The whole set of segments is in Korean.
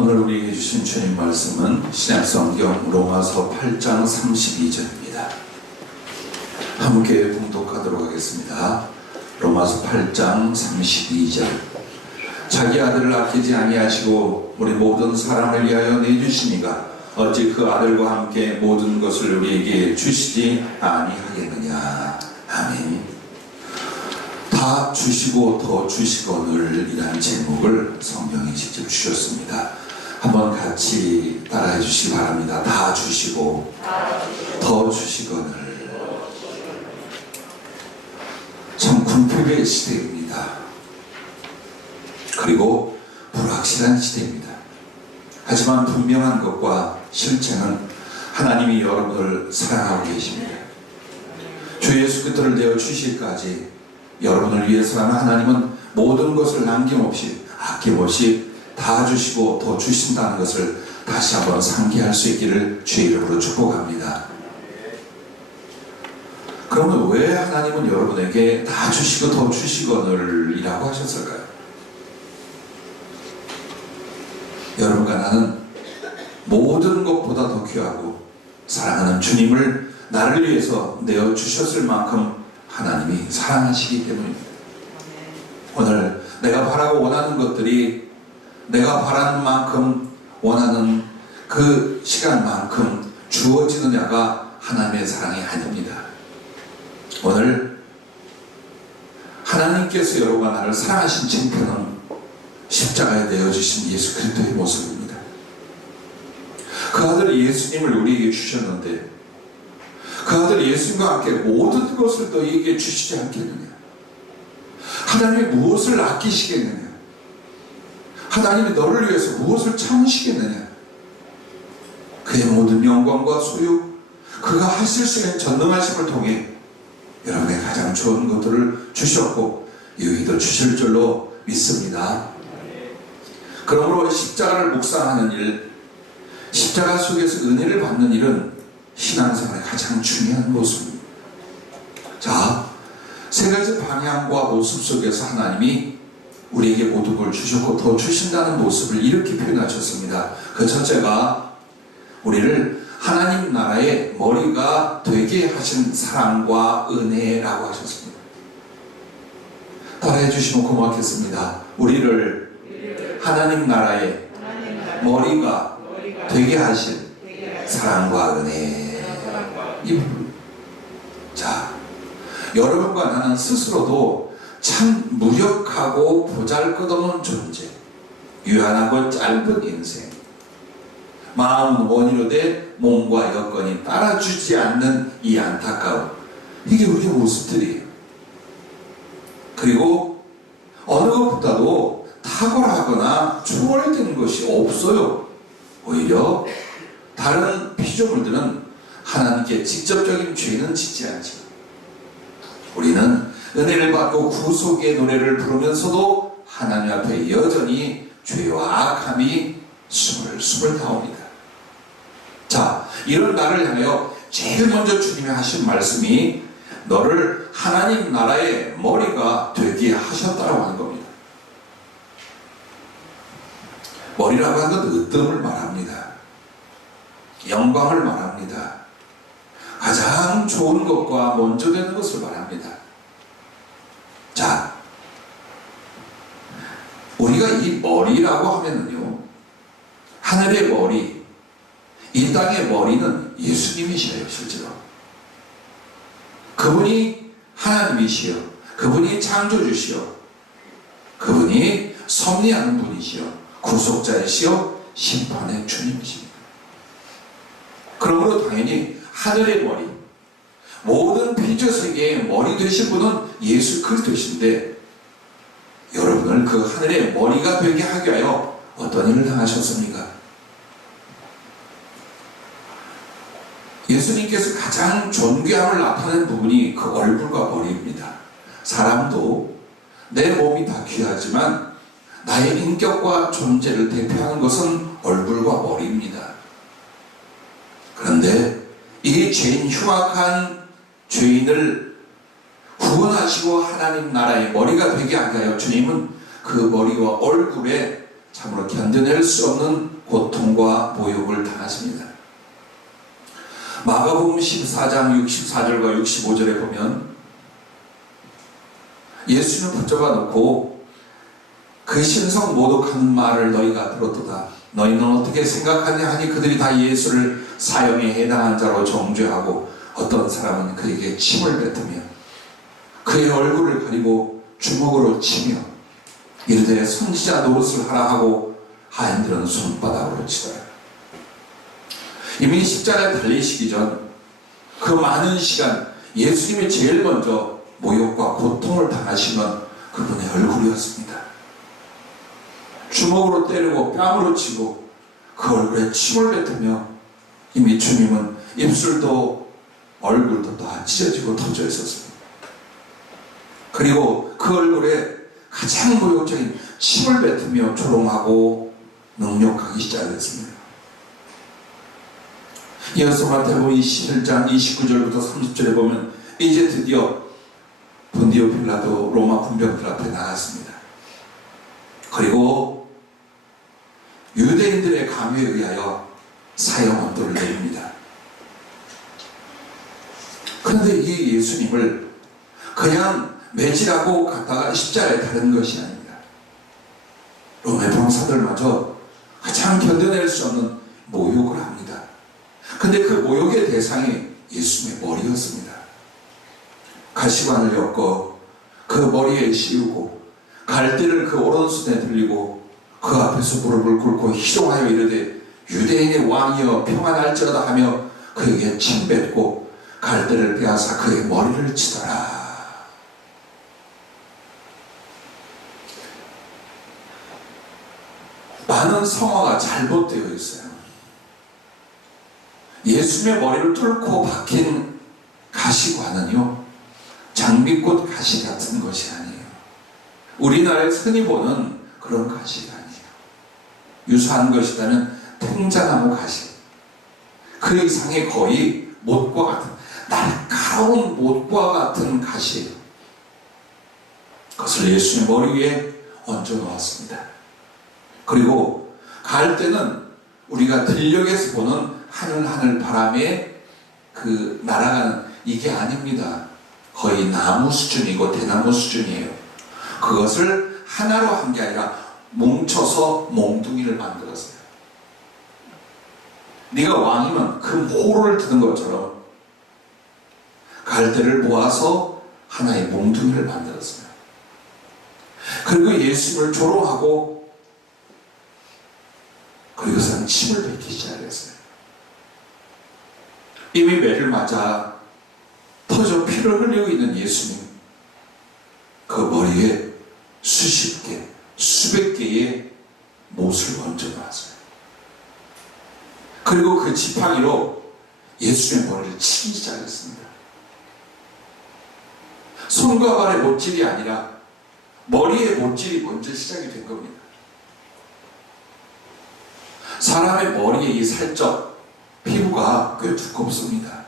오늘 우리에게 주신 주님 말씀은 신약성경 로마서 8장 32절입니다. 함께 봉독하도록 하겠습니다. 로마서 8장 32절. 자기 아들을 아끼지 아니하시고 우리 모든 사람을 위하여 내주시니가 어찌 그 아들과 함께 모든 것을 우리에게 주시지 아니하겠느냐. 아멘. 다 주시고 더 주시거늘 이라는 제목을 성경에 직접 주셨습니다. 한번 같이 따라해 주시기 바랍니다. 다 주시고 더 주시거늘. 참 궁핍의 시대입니다. 그리고 불확실한 시대입니다. 하지만 분명한 것과 실체는 하나님이 여러분을 사랑하고 계십니다. 주 예수 그리스도를 내어 주실까지 여러분을 위해서라면 하나님은 모든 것을 남김없이 아낌없이 다 주시고 더 주신다는 것을 다시 한번 상기할 수 있기를 주의 이름으로 축복합니다. 그러면 왜 하나님은 여러분에게 다 주시고 더 주시거늘 이라고 하셨을까요? 여러분과 나는 모든 것보다 더 귀하고 사랑하는 주님을 나를 위해서 내어 주셨을 만큼 하나님이 사랑하시기 때문입니다. 오늘 내가 바라고 원하는 것들이 내가 바라는 만큼 원하는 그 시간만큼 주어지느냐가 하나님의 사랑이 아닙니다. 오늘 하나님께서 여러분과 나를 사랑하신 쟁표는 십자가에 내어주신 예수 그리스도의 모습입니다. 그 아들 예수님을 우리에게 주셨는데 그 아들 예수님과 함께 모든 것을 너희에게 주시지 않겠느냐? 하나님이 무엇을 아끼시겠느냐? 하나님이 너를 위해서 무엇을 참으시겠느냐? 그의 모든 영광과 소유, 그가 하실 수 있는 전능하심을 통해 여러분의 가장 좋은 것들을 주셨고 여기도 주실 줄로 믿습니다. 그러므로 십자가를 묵상하는 일, 십자가 속에서 은혜를 받는 일은 신앙생활의 가장 중요한 모습입니다. 자, 세 가지 방향과 모습 속에서 하나님이 우리에게 모든 걸 주셨고 더 주신다는 모습을 이렇게 표현하셨습니다. 그 첫째가 우리를 하나님 나라의 머리가 되게 하신 사랑과 은혜라고 하셨습니다. 따라해 주시면 고맙겠습니다. 우리를 하나님 나라의 머리가 되게 하신 사랑과 은혜. 자, 여러분과 나는 스스로도 참 무력하고 보잘것없는 존재, 유한하고 짧은 인생, 마음은 원이로 돼 몸과 여건이 따라주지 않는 이 안타까움, 이게 우리의 모습들이에요. 그리고 어느 것보다도 탁월하거나 초월된 것이 없어요. 오히려 다른 피조물들은 하나님께 직접적인 죄는 짓지 않죠. 우리는 은혜를 받고 구속의 노래를 부르면서도 하나님 앞에 여전히 죄와 악함이 스물스물 나옵니다. 자, 이런 나를 향하여 제일 먼저 주님이 하신 말씀이 너를 하나님 나라의 머리가 되게 하셨다고 하는 겁니다. 머리라고 하는 건 으뜸을 말합니다. 영광을 말합니다. 가장 좋은 것과 먼저 되는 것을 말합니다. 자, 우리가 이 머리라고 하면은요, 하늘의 머리, 이 땅의 머리는 예수님이시래요. 실제로 그분이 하나님이시여, 그분이 창조주시여, 그분이 섭리하는 분이시여, 구속자이시여, 심판의 주님이십니다. 그러므로 당연히 하늘의 머리, 모든 피조세계의 머리 되신 분은 예수 그리스도이신데 여러분을 그 하늘의 머리가 되게 하기 위하여 어떤 일을 당하셨습니까? 예수님께서 가장 존귀함을 나타내는 부분이 그 얼굴과 머리입니다. 사람도 내 몸이 다 귀하지만 나의 인격과 존재를 대표하는 것은 얼굴과 머리입니다. 그런데 이 죄인 흉악한 죄인을 구원하시고 하나님 나라의 머리가 되게 하게 하여 주님은 그 머리와 얼굴에 참으로 견뎌낼 수 없는 고통과 모욕을 당하십니다. 마가복음 14장 64절과 65절에 보면 예수는 붙잡아 놓고 그 신성 모독하는 말을 너희가 들었도다. 너희는 어떻게 생각하냐 하니 그들이 다 예수를 사형에 해당한 자로 정죄하고 어떤 사람은 그에게 침을 뱉으며 그의 얼굴을 가리고 주먹으로 치며 이르되 선지자 노릇을 하라 하고 하인들은 손바닥으로 치더라. 이미 십자가에 달리시기 전 그 많은 시간 예수님이 제일 먼저 모욕과 고통을 당하시면 그분의 얼굴이었습니다. 주먹으로 때리고 뺨으로 치고 그 얼굴에 침을 뱉으며 이미 주님은 입술도 얼굴도 다 찢어지고 터져 있었습니다. 그리고 그 얼굴에 가장 모욕적인 침을 뱉으며 조롱하고 능욕하기 시작했습니다. 이어서 마태복음 21장 29절부터 30절에 보면 이제 드디어 본디오 빌라도 로마 군병들 앞에 나갔습니다. 그리고 유대인들의 강요에 의하여 사형 언도를 내립니다. 그런데 이 예수님을 그냥 매질하고 갖다가 십자가에 다른 것이 아닙니다. 로마의 병사들마저 가장 견뎌낼 수 없는 모욕을 합니다. 근데 그 모욕의 대상이 예수님의 머리였습니다. 가시관을 엮어 그 머리에 씌우고 갈대를 그 오른손에 들리고 그 앞에서 무릎을 꿇고 희롱하여 이르되 유대인의 왕이여 평안할지어다 하며 그에게 침뱉고 갈대를 빼앗아 그의 머리를 치더라. 많은 성화가 잘못되어 있어요. 예수님의 머리를 뚫고 박힌 가시관은요, 장미꽃 가시 같은 것이 아니에요. 우리나라에서 흔히 보는 그런 가시가 아니에요. 유사한 것이라면 탱자나무 가시. 그 이상의 거의 못과 같은, 날카로운 못과 같은 가시예요. 그것을 예수님의 머리 위에 얹어 놓았습니다. 그리고 갈대는 우리가 들녘에서 보는 하늘하늘 바람에 그 날아가는 이게 아닙니다. 거의 나무 수준이고 대나무 수준이에요. 그것을 하나로 한 게 아니라 뭉쳐서 몽둥이를 만들었어요. 네가 왕이면 그 호를 드는 것처럼 갈대를 모아서 하나의 몽둥이를 만들었어요. 그리고 예수님을 조롱하고 그리고서는 침을 뱉기 시작했어요. 이미 매를 맞아 터져 피를 흘리고 있는 예수님, 그 머리에 수십 개, 수백 개의 못을 얹어 놨어요. 그리고 그 지팡이로 예수님의 머리를 치기 시작했습니다. 손과 발의 못질이 아니라 머리의 못질이 먼저 시작이 된 겁니다. 사람의 머리의 이 살적 피부가 꽤 두껍습니다.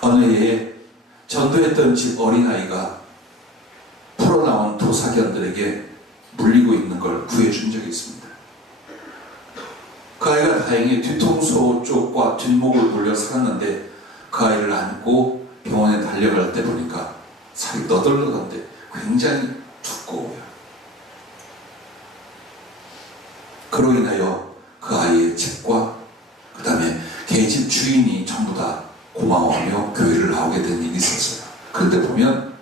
어느 해에 전도했던 집 어린아이가 풀어나온 도사견들에게 물리고 있는 걸 구해준 적이 있습니다. 그 아이가 다행히 뒤통수 쪽과 뒷목을 물려 살았는데 그 아이를 안고 병원에 달려갈 때 보니까 살이 너덜너덜한데 굉장히 두꺼워요. 그로 인하여 그 아이의 집과 그 다음에 걔집 주인이 전부 다 고마워하며 교회를 나오게 된 일이 있었어요. 그런데 보면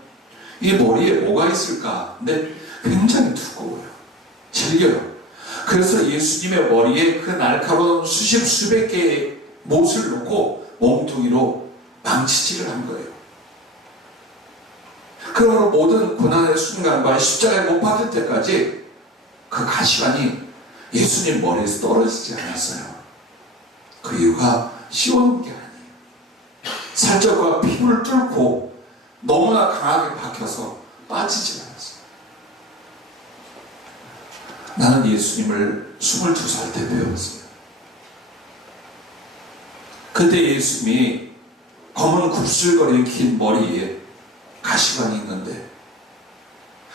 이 머리에 뭐가 있을까? 근데 굉장히 두꺼워요. 질겨요. 그래서 예수님의 머리에 그 날카로운 수십 수백 개의 못을 놓고 몸뚱이로 망치질을 한 거예요. 그러므로 모든 고난의 순간과 십자가에 못 박힐 때까지 그 가시관이 예수님 머리에서 떨어지지 않았어요. 그 이유가 씌워놓은 게 아니에요. 살적과 피부를 뚫고 너무나 강하게 박혀서 빠지지 않았어요. 나는 예수님을 22살 때 배웠어요. 그때 예수님이 검은 굽슬거리는 긴 머리에 가시관이 있는데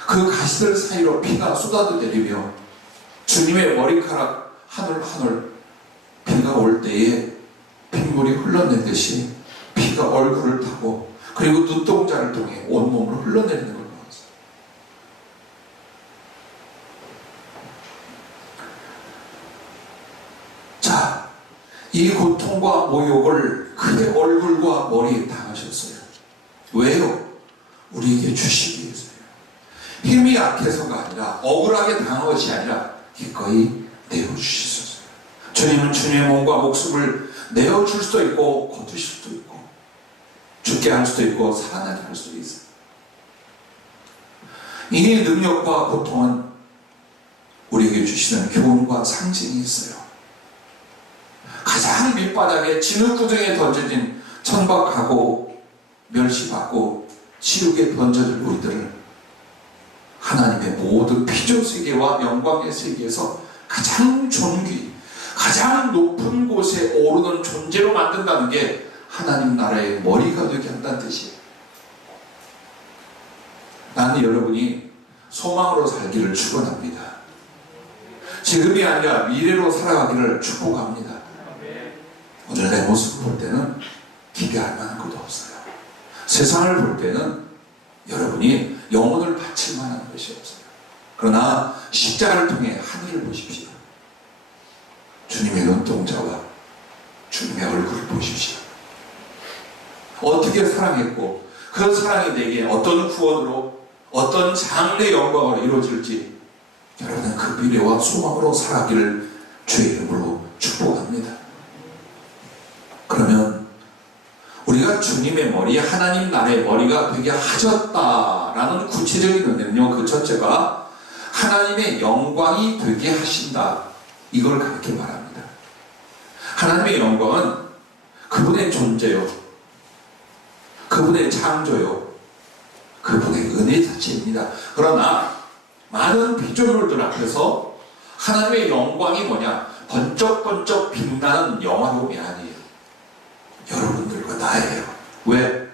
그 가시들 사이로 피가 쏟아져 내리며 주님의 머리카락 하늘 하늘 비가 올 때에 빗물이 흘러내듯이 피가 얼굴을 타고 그리고 눈동자를 통해 온몸으로 흘러내리는 걸 보았어요. 자, 이 고통과 모욕을 그의 얼굴과 머리에 당하셨어요. 왜요? 우리에게 주시기 위해서요. 힘이 약해서가 아니라, 억울하게 당한 것이 아니라 기꺼이 내어주셨어요. 주님은 주님의 몸과 목숨을 내어줄 수도 있고 거두실 수도 있고 죽게 할 수도 있고 살아나게 할 수도 있어요. 이 능력과 고통은 우리에게 주시는 교훈과 상징이 있어요. 가장 밑바닥에 진흙구덩이에 던져진 천박하고 멸시받고 지옥에 던져진 우리들을 하나님의 모든 피조 세계와 영광의 세계에서 가장 존귀, 가장 높은 곳에 오르는 존재로 만든다는 게 하나님 나라의 머리가 되게 한다는 뜻이에요. 나는 여러분이 소망으로 살기를 축원합니다. 지금이 아니라 미래로 살아가기를 축복합니다. 오늘 내 모습을 볼 때는 기대할 만한 것도 없어요. 세상을 볼 때는 여러분이 영혼을 바칠 만한 것이 없어요. 그러나 십자가를 통해 하늘을 보십시오. 주님의 눈동자와 주님의 얼굴을 보십시오. 어떻게 사랑했고 그 사랑이 내게 어떤 구원으로 어떤 장래 영광으로 이루어질지 여러분은 그 미래와 소망으로 살아가기를 주의 이름으로 축복합니다. 그러면 우리가 주님의 머리, 하나님 나라의 머리가 되게 하셨다라는 구체적인 의미는요, 그 첫째가 하나님의 영광이 되게 하신다, 이걸 그렇게 말합니다. 하나님의 영광은 그분의 존재요, 그분의 창조요, 그분의 은혜 자체입니다. 그러나 많은 피조물들 앞에서 하나님의 영광이 뭐냐? 번쩍번쩍 빛나는 영화로움이 아니에요. 여러분들과 나예요. 왜?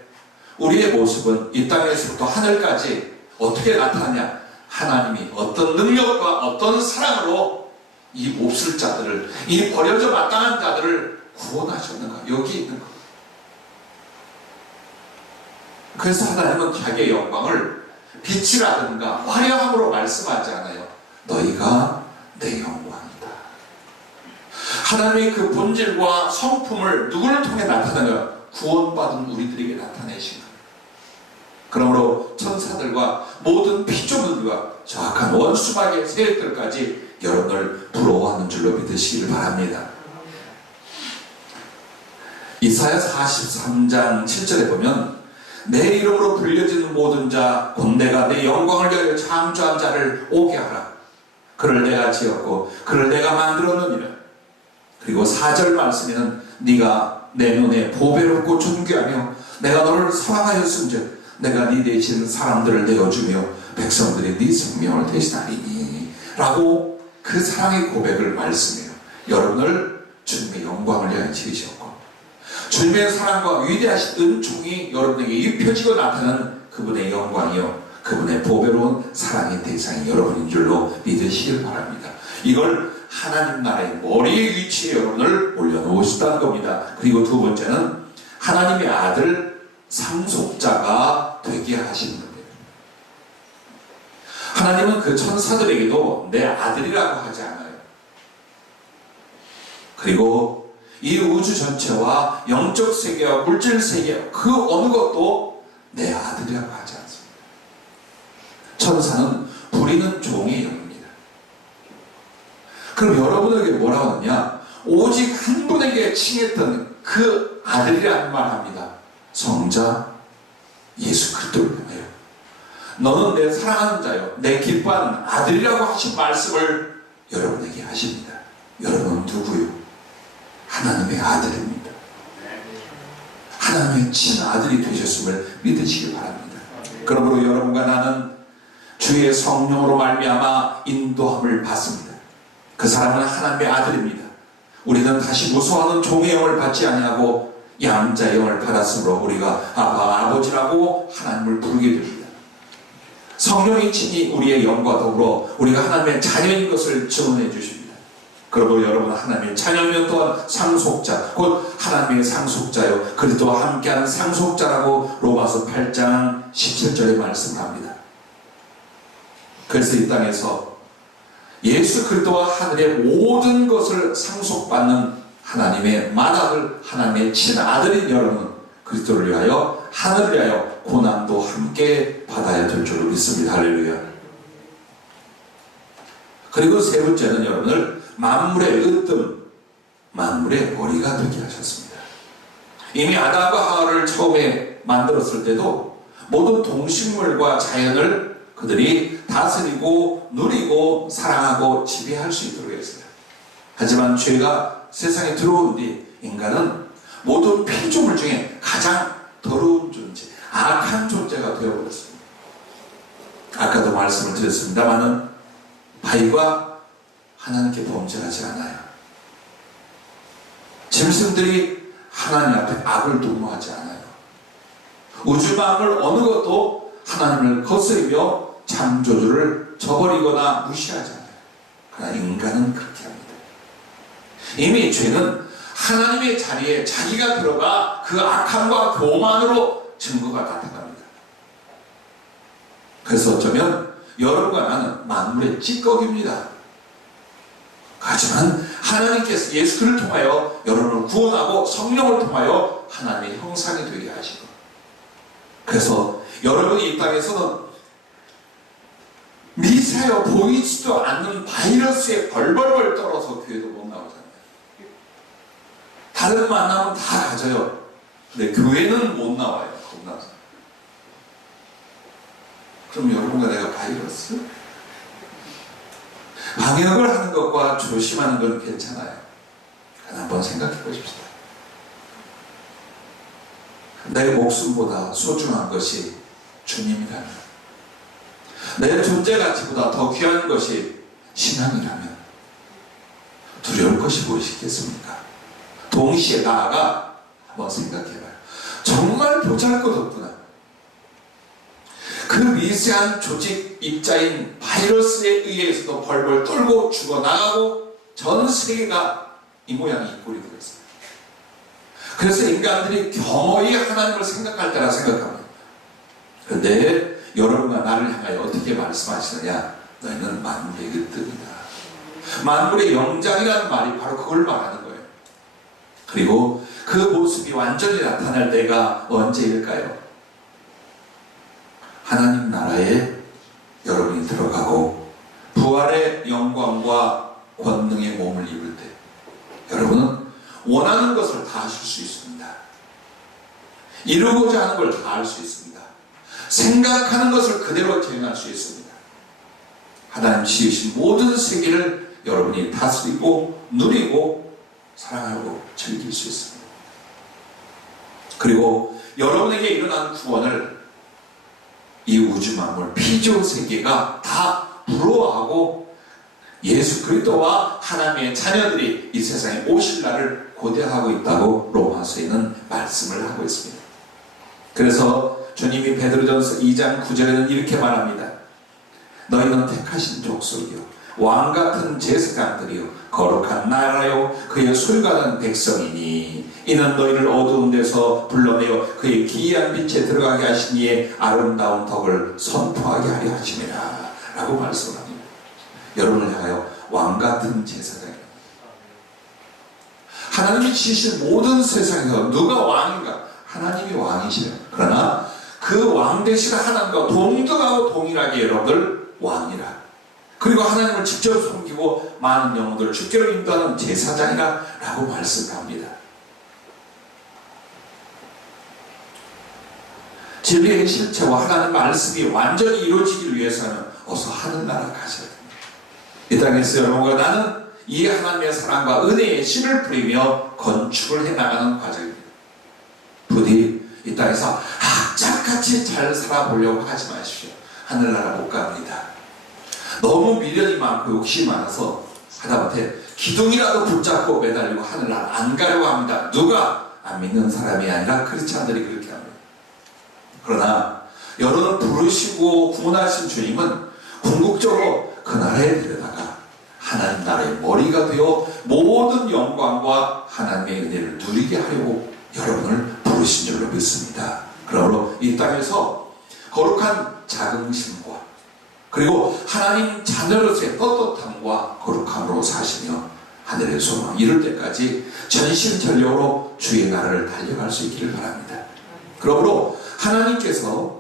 우리의 모습은 이 땅에서부터 하늘까지 어떻게 나타나냐? 하나님이 어떤 능력과 어떤 사랑으로 이 몹쓸 자들을, 이 버려져 마땅한 자들을 구원하셨는가? 여기 있는 거. 그래서 하나님은 자기의 영광을 빛이라든가 화려함으로 말씀하지 않아요. 너희가 내 영광이다. 하나님의 그 본질과 성품을 누구를 통해 나타내냐? 구원받은 우리들에게 나타내신 겁니다. 그러므로 천사들과 모든 피조물들과 정확한 원수마귀의 세력들까지 여러분을 부러워하는 줄로 믿으시기를 바랍니다. 이사야 43장 7절에 보면 내 이름으로 불려지는 모든 자 곧 내가 내 영광을 위하여 창조한 자를 오게 하라. 그를 내가 지었고 그를 내가 만들었느니라. 그리고 4절 말씀에는 네가 내 눈에 보배롭고 존귀하며 내가 너를 사랑하였은즉 내가 네 대신 사람들을 내어주며 백성들이 네 생명을 대신하리니 라고 그 사랑의 고백을 말씀해요. 여러분을 주님의 영광을 위하여 지으셨고 주님의 사랑과 위대하신 은총이 여러분에게 입혀지고 나타나는 그분의 영광이요 그분의 보배로운 사랑의 대상이 여러분인 줄로 믿으시길 바랍니다. 이걸 하나님 나라의 머리의 위치에 여러분을 올려놓으셨다는 겁니다. 그리고 두 번째는 하나님의 아들 상속자가 되게 하시는 겁니다. 하나님은 그 천사들에게도 내 아들이라고 하지 않아요. 그리고 이 우주 전체와 영적 세계와 물질 세계 그 어느 것도 내 아들이라고 하지 않습니다. 천사는 부리는 종의 영입니다. 그럼 여러분에게 뭐라고 하느냐? 오직 한 분에게 칭했던 그 아들이라는 말 합니다. 성자 예수 그리스도를 향하여 너는 내 사랑하는 자요 내 기뻐하는 아들이라고 하신 말씀을 여러분에게 하십니다. 여러분은 누구요? 하나님의 아들입니다. 하나님의 친아들이 되셨음을 믿으시기 바랍니다. 그러므로 여러분과 나는 주의 성령으로 말미암아 인도함을 받습니다. 그 사람은 하나님의 아들입니다. 우리는 다시 무서워하는 종의 영을 받지 아니하고 양자의 영을 받았으므로 우리가 아빠 아버지라고 하나님을 부르게 됩니다. 성령이 친히 우리의 영과 더불어 우리가 하나님의 자녀인 것을 증언해 주십니다. 그러므로 여러분 하나님의 자녀면 또한 상속자, 곧 하나님의 상속자요 그리스도와 함께하는 상속자라고 로마서 8장 17절에 말씀합니다. 그래서 이 땅에서 예수 그리스도와 하늘의 모든 것을 상속받는 하나님의 맏아들, 하나님의 친아들인 여러분, 그리스도를 위하여 하늘을 위하여 고난도 함께 받아야 될 줄로 믿습니다. 할렐루야. 그리고 세 번째는 여러분을 만물의 으뜸, 만물의 머리가 되게 하셨습니다. 이미 아담과 하와를 처음에 만들었을 때도 모든 동식물과 자연을 그들이 다스리고 누리고 사랑하고 지배할 수 있도록 했어요. 하지만 죄가 세상에 들어온 뒤 인간은 모든 피조물 중에 가장 더러운 존재, 악한 존재가 되어버렸습니다. 아까도 말씀을 드렸습니다마는 바위가 하나님께 범죄하지 않아요. 짐승들이 하나님 앞에 악을 도모하지 않아요. 우주 만물 어느 것도 하나님을 거스리며 창조주를 저버리거나 무시하지 않아요. 그러나 인간은 그렇게 합니다. 이미 죄는 하나님의 자리에 자기가 들어가 그 악함과 교만으로 증거가 나타납니다. 그래서 어쩌면 여러분과 나는 만물의 찌꺼기입니다. 하지만 하나님께서 예수 그리스도를 통하여 여러분을 구원하고 성령을 통하여 하나님의 형상이 되게 하시고, 그래서 여러분이 이 땅에서는 미세하여 보이지도 않는 바이러스에 벌벌벌 떨어서 교회도 못 나오잖아요. 다른 만나면 다 가져요. 근데 교회는 못 나와요. 겁나서. 그럼 여러분과 내가 바이러스? 방역을 하는 것과 조심하는 건 괜찮아요. 한번 생각해 보십시다. 내 목숨보다 소중한 것이 주님이라면, 내 존재 가치보다 더 귀한 것이 신앙이라면 두려울 것이 무엇이겠습니까? 동시에 나아가 한번 생각해봐요. 정말 보잘것없구나. 그 미세한 조직 입자인 바이러스에 의해서도 벌벌 떨고 죽어나가고 전 세계가 이 모양이 이 꼴이 되었어요. 그래서 인간들이 겸허히 하나님을 생각할 때라 생각합니다. 그런데 여러분과 나를 향하여 어떻게 말씀하시느냐? 너희는 만물의 으뜸이다. 만물의 영장이라는 말이 바로 그걸 말하는 거예요. 그리고 그 모습이 완전히 나타날 때가 언제일까요? 하나님 나라에 여러분이 들어가고 부활의 영광과 권능의 몸을 입을 때 여러분은 원하는 것을 다 하실 수 있습니다. 이루고자 하는 걸 다 할 수 있습니다. 생각하는 것을 그대로 대응할 수 있습니다. 하나님 지으신 모든 세계를 여러분이 다스리고 누리고 사랑하고 즐길 수 있습니다. 그리고 여러분에게 일어난 구원을 이 우주 만물 피조 세계가 다 부러워하고 예수 그리스도와 하나님의 자녀들이 이 세상에 오실 날을 고대하고 있다고 로마서에는 말씀을 하고 있습니다. 그래서 주님이 베드로전서 2장 9절에는 이렇게 말합니다. 너희는 택하신 족속이요 왕같은 제사장들이요 거룩한 나라요 그의 소유가된 백성이니 이는 너희를 어두운 데서 불러내어 그의 기이한 빛에 들어가게 하신 이의 아름다운 덕을 선포하게 하려 하심이라 라고 말씀합니다. 여러분을 향하여 왕같은 제사장입니다. 하나님이 지으신 모든 세상에서 누가 왕인가? 하나님이 왕이시래요. 그러나 그 왕 되시는 하나님과 동등하고 동일하게 여러분들 왕이라, 그리고 하나님을 직접 섬기고 많은 영혼들을 주께로 인도하는 제사장이라 라고 말씀합니다. 진리의 실체와 하나님 말씀이 완전히 이루어지기 위해서는 어서 하늘나라 가셔야 됩니다. 이 땅에서 여러분과 나는 이 하나님의 사랑과 은혜의 씨를 뿌리며 건축을 해나가는 과정입니다. 부디 이 땅에서 악착같이 잘 살아보려고 하지 마십시오. 하늘나라 못 갑니다. 너무 미련이 많고 욕심이 많아서 하다못해 기둥이라도 붙잡고 매달리고 하늘나라 안 가려고 합니다. 누가? 안 믿는 사람이 아니라 크리스찬들이 그렇게 합니다. 그러나 여러분을 부르시고 구원하신 주님은 궁극적으로 그 나라에 데려다가 하나님 나라의 머리가 되어 모든 영광과 하나님의 은혜를 누리게 하려고 여러분을 부르신 줄로 믿습니다. 그러므로 이 땅에서 거룩한 자긍심과 그리고 하나님 자녀로서의 떳떳함과 거룩함으로 사시며 하늘의 소망 이룰 때까지 전심전력으로 주의 나라를 달려갈 수 있기를 바랍니다. 그러므로 하나님께서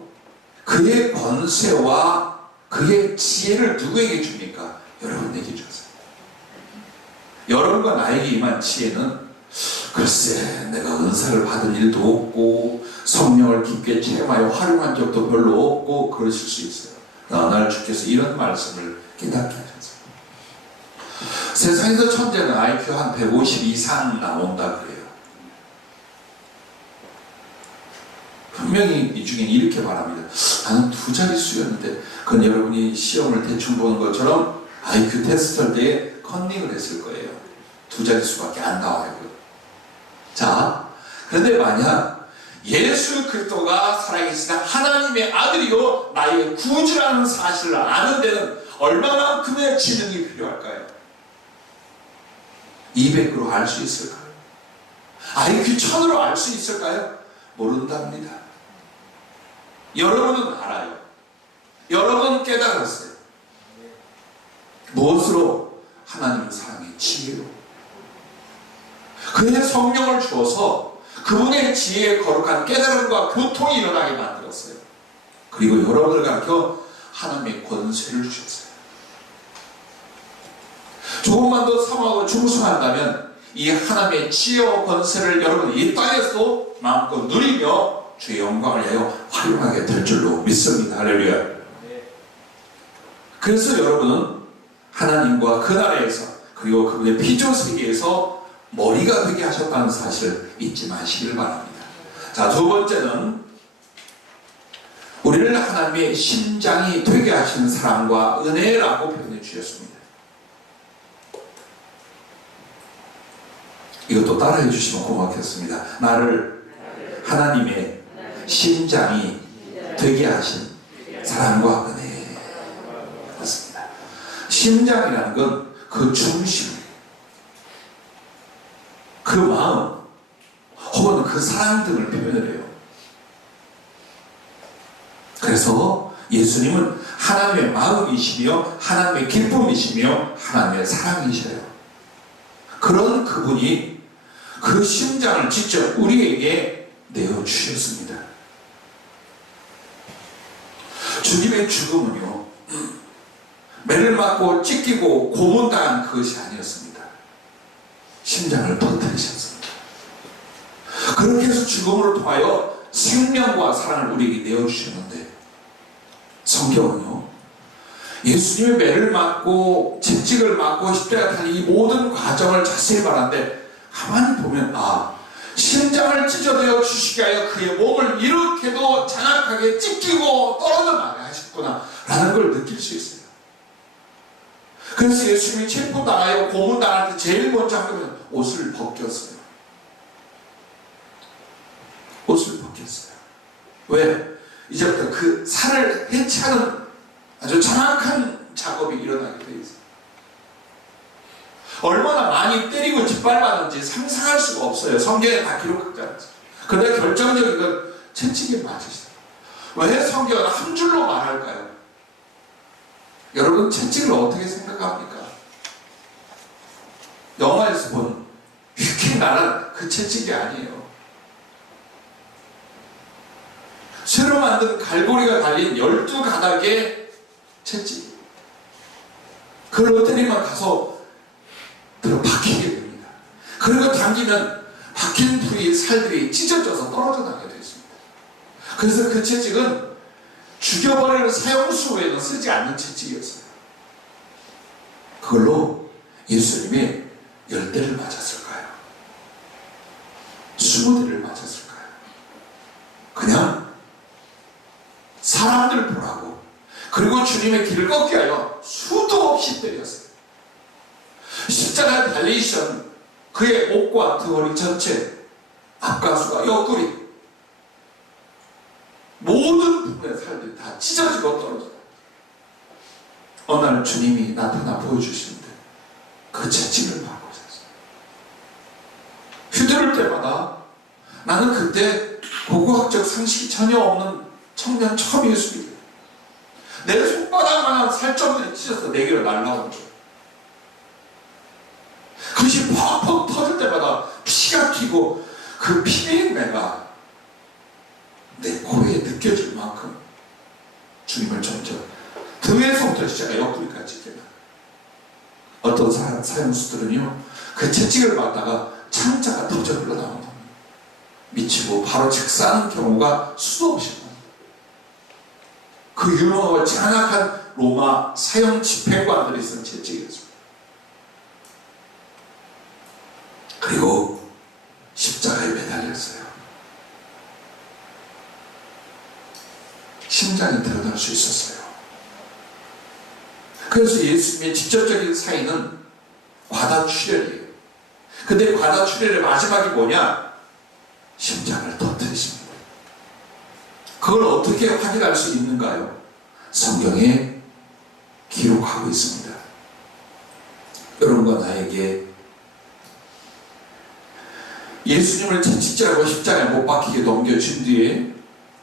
그의 권세와 그의 지혜를 누구에게 줍니까? 여러분에게 줬어요. 여러분과 나에게 임한 지혜는 글쎄 내가 은사를 받은 일도 없고 성령을 깊게 체험하여 활용한 적도 별로 없고 그러실 수 있어요. 어느 날 주께서 이런 말씀을 깨닫게 하셨어요. 세상에서 천재는 IQ 한 150 이상 나온다 그래요. 분명히 이 중에 이렇게 말합니다. 나는 2자릿수였는데 그건 여러분이 시험을 대충 보는 것처럼 IQ 테스트 할 때에 컨닝을 했을 거예요. 2자릿수밖에 안 나와요. 자, 그런데 만약 예수 그리스도가 살아계시다 하나님의 아들이요 나의 구주라는 사실을 아는 데는 얼마만큼의 지능이 필요할까요? 200으로 알 수 있을까요? IQ 1000으로 알 수 있을까요? 모른답니다. 여러분은 알아요. 여러분은 깨달았어요. 무엇으로? 하나님 사랑의 지혜로. 그의 성령을 주어서 그분의 지혜에 거룩한 깨달음과 교통이 일어나게 만들었어요. 그리고 여러분을 가르쳐 하나님의 권세를 주셨어요. 조금만 더 사모하고 충성한다면 이 하나님의 지혜와 권세를 여러분 이 땅에서 마음껏 누리며 주의 영광을 위하여 활용하게 될 줄로 믿습니다. 할렐루야. 그래서 여러분은 하나님과 그 나라에서 그리고 그분의 피조 세계에서 머리가 되게 하셨다는 사실을 잊지 마시길 바랍니다. 자, 두 번째는 우리를 하나님의 심장이 되게 하시는 사랑과 은혜라고 표현해 주셨습니다. 이것도 따라해 주시면 고맙겠습니다. 나를 하나님의 심장이 되게 하신 사랑과 은혜. 그렇습니다. 심장이라는 건 그 중심, 그 마음, 혹은 그 사랑 등을 표현을 해요. 그래서 예수님은 하나님의 마음이시며 하나님의 기쁨이시며 하나님의 사랑이셔요. 그런 그분이 그 심장을 직접 우리에게 내어주셨습니다. 주님의 죽음은요, 매를 맞고 찢기고 고문당한 그것이 아니었습니다. 심장을 터뜨리셨습니다. 그렇게 해서 죽음으로 통하여 생명과 사랑을 우리에게 내어주셨는데, 성경은요, 예수님의 매를 맞고 채찍을 맞고 십자가 달린 이 모든 과정을 자세히 말하는데, 가만히 보면 심장을 찢어내어 주시게 하여 그의 몸을 이렇게도 장악하게 찢기고 떨어져 나게 하셨구나 라는 걸 느낄 수 있어요. 그래서 예수님이 체포당하여 고문당할 때 제일 먼저 한 것은 옷을 벗겼어요. 옷을 벗겼어요. 왜? 이제부터 그 살을 해체하는 아주 정확한 작업이 일어나게 되어 있어요. 얼마나 많이 때리고 짓밟았는지 상상할 수가 없어요. 성경에 다 기록하지 않았어요. 그런데 결정적인 건 채찍에 맞으시다. 왜 성경은 한 줄로 말할까요? 여러분 채찍을 어떻게 생각합니까? 영화에서 본 휙휙 나란 그 채찍이 아니에요. 새로 만든 갈고리가 달린 12가닥의 채찍. 그걸 때리면 가서 들어 박히게 됩니다. 그리고 당기면 박힌 부위의 살들이 찢어져서 떨어져 나게 되어 있습니다. 그래서 그 채찍은 죽여버리는 사형수 외에는 쓰지 않는 채찍이었어요. 그걸로 예수님이 10대를 맞았을까요? 20대를 맞았을까요? 그냥 사람들 보라고, 그리고 주님의 길을 꺾게 하여 수도 없이 때렸어요. 십자가에 달리시던 그의 옷과 덩어리 전체, 앞가수가 옆구리, 모든 여러분의 살들이 다 찢어지고 떨어져요. 어느 날 주님이 나타나 보여주시는데 그 채찍을 받고 있었어요. 휘두를 때마다 나는 그때 고고학적 상식이 전혀 없는 청년 처음 예수 믿어요. 내 손바닥만한 살점들이 찢어서 내게로 날라오는 거예요. 그것이 퍽퍽 터질 때마다 피가 튀고 그 피비린내가 내 코에 느껴질 만큼 주님을 점점 등에서부터 시작해 옆구리까지 되나. 어떤 사형수들은요 그 채찍을 받다가 창자가 터져 흘러나오는 겁니다. 미치고 바로 책사하는 경우가 수도 없이 나옵니다. 그 유명하고 잔악한 로마 사형 집행관들이 쓴 채찍이었습니다. 그리고 십자가에 매달렸어요. 심장이 드러날 수 있었어요. 그래서 예수님의 직접적인 사인은 과다출혈이에요. 근데 과다출혈의 마지막이 뭐냐? 심장을 터뜨리십니다. 그걸 어떻게 확인할 수 있는가요? 성경에 기록하고 있습니다. 여러분과 나에게 예수님을 채찍질하고 십자가에 못 박히게 넘겨준 뒤에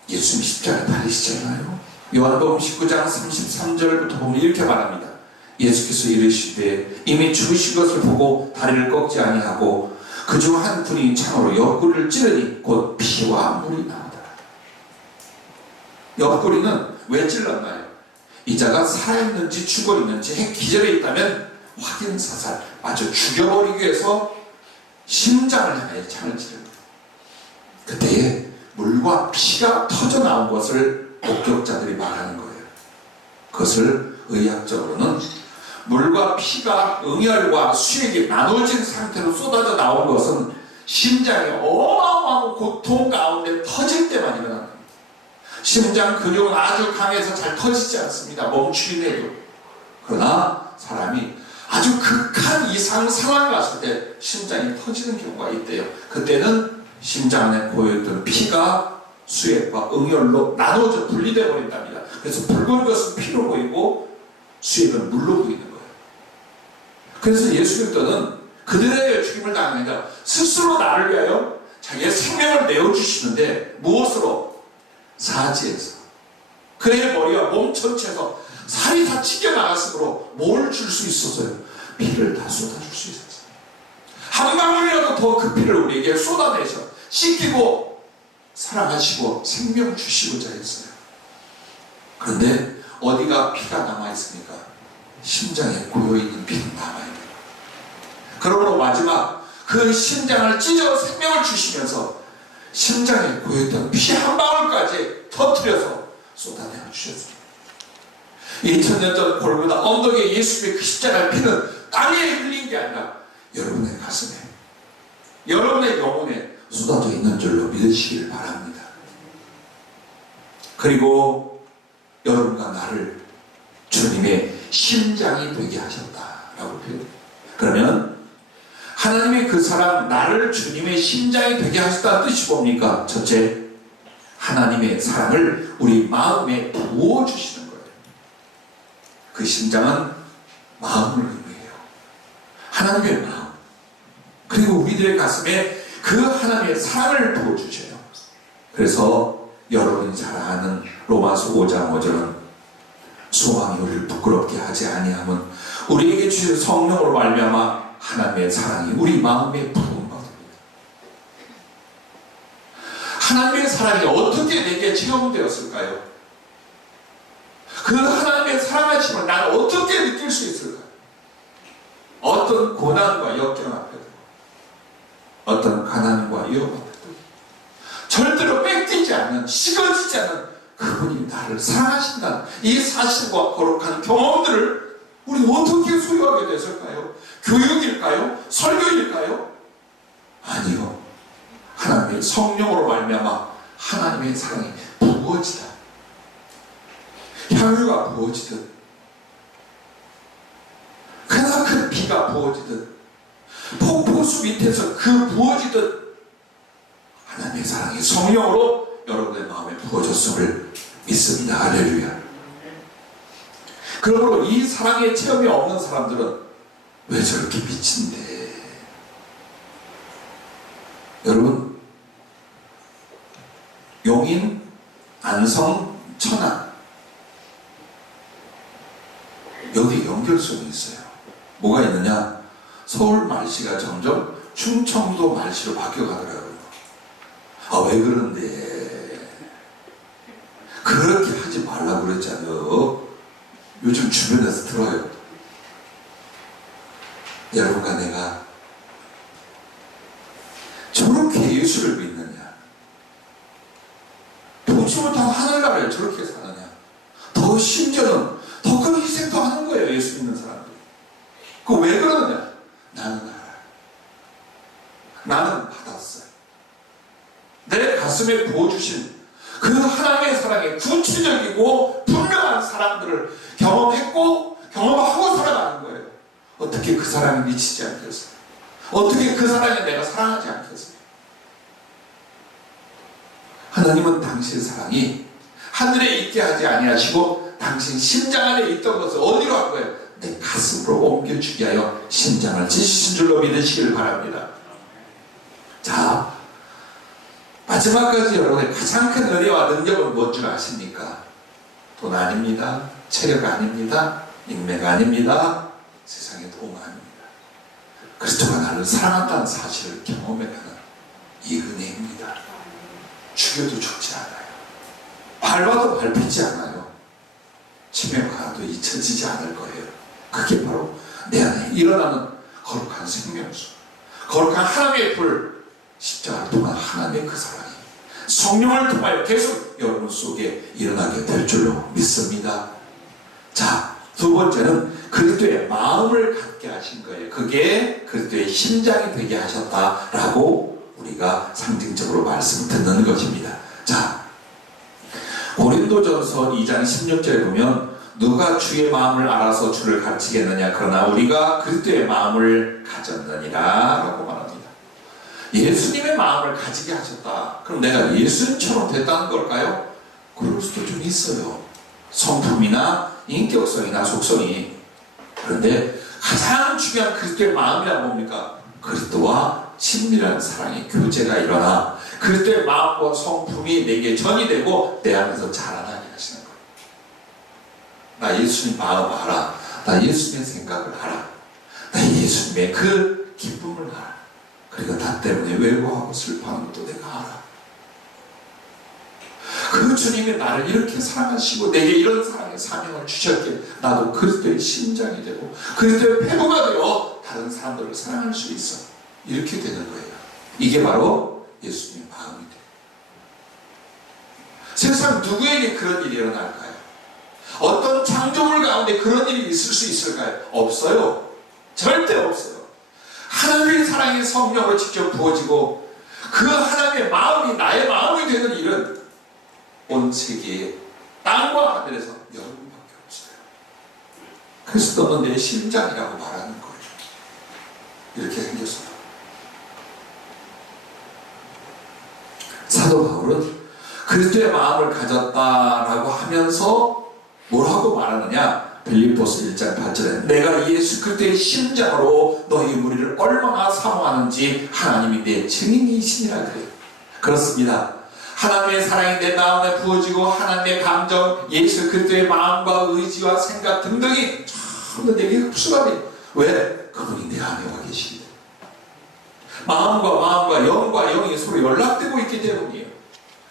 예수님 십자가에 달리시잖아요. 요한복음 19장 33절부터 보면 이렇게 말합니다. 예수께서 이르시되 이미 죽으신 것을 보고 다리를 꺾지 아니하고 그중 한 분이 창으로 옆구리를 찌르니 곧 피와 물이 나오더라. 옆구리는 왜 찔렀나요? 이 자가 살아있는지 죽어있는지 기절해 있다면 확인사살, 마저 죽여버리기 위해서 심장을 향해 창을 찌릅니다. 그때에 물과 피가 터져 나온 것을 목격자들이 말하는 거예요. 그것을 의학적으로는 물과 피가 응혈과 수액이 나눠진 상태로 쏟아져 나온 것은 심장이 어마어마한 고통 가운데 터질 때만 일어납니다. 심장 근육은 아주 강해서 잘 터지지 않습니다. 멈추긴 해도. 그러나 사람이 아주 극한 이상 상황이 왔을 때 심장이 터지는 경우가 있대요. 그때는 심장 안에 고여있던 피가 수액과 응혈로 나눠져 분리되어 버린답니다. 그래서 붉은 것은 피로 보이고 수액은 물로 보이는 거예요. 그래서 예수 그리스도는 그들의 죽임을 당하니까 스스로 나를 위하여 자기의 생명을 내어주시는데 무엇으로? 사지에서 그의 머리와 몸 전체에서 살이 다 찢겨나갔으므로 뭘 줄 수 있었어요? 피를 다 쏟아줄 수 있었어요. 한 방울이라도 더 그 피를 우리에게 쏟아내셔 씻기고 사랑하시고 생명 주시고자 했어요. 그런데 어디가 피가 남아있습니까? 심장에 고여있는 피는 남아있는 거예요. 그러므로 마지막 그 심장을 찢어 생명을 주시면서 심장에 고여있던 피 한 방울까지 터뜨려서 쏟아내어 주셨습니다. 2000년 전 골고다 언덕에 예수님의 그 십자가의 피는 땅에 흘린 게 아니라 여러분의 가슴에, 여러분의 영혼에 쏟아져 있는 줄로 믿으시길 바랍니다. 그리고 여러분과 나를 주님의 심장이 되게 하셨다라고 표현해요. 그러면 하나님이 그 사람 나를 주님의 심장이 되게 하셨다는 뜻이 뭡니까? 첫째, 하나님의 사랑을 우리 마음에 부어주시는 거예요. 그 심장은 마음을 의미해요. 하나님의 마음. 그리고 우리들의 가슴에 그 하나님의 사랑을 부어주셔요. 그래서 여러분이 잘 아는 로마서 5장 5절은 소망이 우리를 부끄럽게 하지 아니함은 우리에게 주신 성령으로 말미암아 하나님의 사랑이 우리 마음에 부은 것입니다. 하나님의 사랑이 어떻게 내게 체험되었을까요? 그 하나님의 사랑하심을 나는 어떻게 느낄 수 있을까요? 어떤 고난과 역경 앞에도, 어떤 가난과 위험 앞에도 절대로 뺏기지 않는, 식어지지 않는 그분이 나를 사랑하신다는 이 사실과 거룩한 경험들을 우리 어떻게 소유하게 됐을까요? 교육일까요? 설교일까요? 아니요. 하나님의 성령으로 말미암아 하나님의 사랑이 부어지다. 향유가 부어지듯, 크나큰 비가 부어지듯, 폭포수 밑에서 그 부어지듯 하나님의 사랑이 성령으로 여러분의 마음에 부어졌음을 믿습니다. 할렐루야. 그러므로 이 사랑의 체험이 없는 사람들은 왜 저렇게 미친데? 여러분, 용인, 안성, 천안 여기 연결성이 있어요. 뭐가 있느냐? 서울 말씨가 점점 충청도 말씨로 바뀌어가더라고요. 아, 왜 그런데? 그렇게 하지 말라고 그랬잖아요. 요즘 주변에서 들어요. 여러분과 내가 저렇게 예수를 믿느냐? 보지 못한 하늘나라를 저렇게 사느냐? 더 심지어는 더 큰 희생도 하는 거예요. 예수 믿는 사람들이. 그 왜 그러느냐? 나는 알아요. 나는 받았어요. 내 가슴에 부어주신 그 하나님의 사랑의 구체적이고 분명한 사랑들을 경험했고 경험하고 살아가는 거예요. 어떻게 그 사랑에 미치지 않겠어요? 어떻게 그 사랑에 내가 사랑하지 않겠어요? 하나님은 당신의 사랑이 하늘에 있게 하지 아니하시고 당신 심장 안에 있던 것을 어디로 한 거예요? 내 가슴으로 옮겨주게 하여 심장을 찢으신 줄로 믿으시길 바랍니다. 자, 마지막까지 여러분의 가장 큰 은혜와 능력은 뭔 줄 아십니까? 돈 아닙니다. 체력 아닙니다. 인맥 아닙니다. 세상의 도움 아닙니다. 그리스도가 나를 사랑한다는 사실을 경험해가는 이 은혜입니다. 죽여도 죽지 않아요. 밟아도 밟히지 않아요. 치매가 잊혀지지 않을 거예요. 그게 바로 내 안에 일어나는 거룩한 생명수, 거룩한 하나님의 불, 십자가를 통한 하나님의 그 사랑이 성령을 통하여 계속 여러분 속에 일어나게 될 줄로 믿습니다. 자, 두 번째는 그리스도의 마음을 갖게 하신 거예요. 그게 그리스도의 심장이 되게 하셨다라고 우리가 상징적으로 말씀 듣는 것입니다. 자, 고린도전서 2장 16절에 보면 누가 주의 마음을 알아서 주를 가르치겠느냐, 그러나 우리가 그리스도의 마음을 가졌느니라 라고 말합니다. 예수님의 마음을 가지게 하셨다. 그럼 내가 예수님처럼 됐다는 걸까요? 그럴 수도 좀 있어요. 성품이나 인격성이나 속성이. 그런데 가장 중요한 그리스도의 마음이란 뭡니까? 그리스도와 친밀한 사랑의 교제가 일어나 그리스도의 마음과 성품이 내게 전이 되고 내 안에서 자라나게 하시는 거예요. 나 예수님 마음 알아. 나 예수님의 생각을 알아. 나 예수님의 그 기쁨을 알아. 그리고 나 때문에 외로워하고 슬퍼하는 것도 내가 알아. 그 주님이 나를 이렇게 사랑하시고 내게 이런 사랑의 사명을 주셨기에 나도 그리스도의 심장이 되고 그리스도의 배부가 되어 다른 사람들을 사랑할 수 있어. 이렇게 되는 거예요. 이게 바로 예수님의 마음이 돼요. 세상 누구에게 그런 일이 일어날까요? 어떤 창조물 가운데 그런 일이 있을 수 있을까요? 없어요. 절대 없어요. 하나님의 사랑이 성령으로 직접 부어지고 그 하나님의 마음이 나의 마음이 되는 일은 온 세계에 땅과 하늘에서 여러분밖에 없어요. 그래서 너는 내 심장이라고 말하는 거예요. 이렇게 생겼어요. 사도 바울은 그리스도의 마음을 가졌다라고 하면서 뭐라고 말하느냐? 빌립보서 1장 8절에 내가 예수 그리스도의 심장으로 너희 무리를 얼마나 사모하는지 하나님이 내 증인이시니라 그래요. 그렇습니다. 하나님의 사랑이 내 마음에 부어지고 하나님의 감정, 예수 그리스도의 마음과 의지와 생각 등등이 전부 내게 흡수가 돼요. 왜? 그분이 내 안에 와 계시기 때문에. 마음과 영과 영이 서로 연락되고 있기 때문이에요.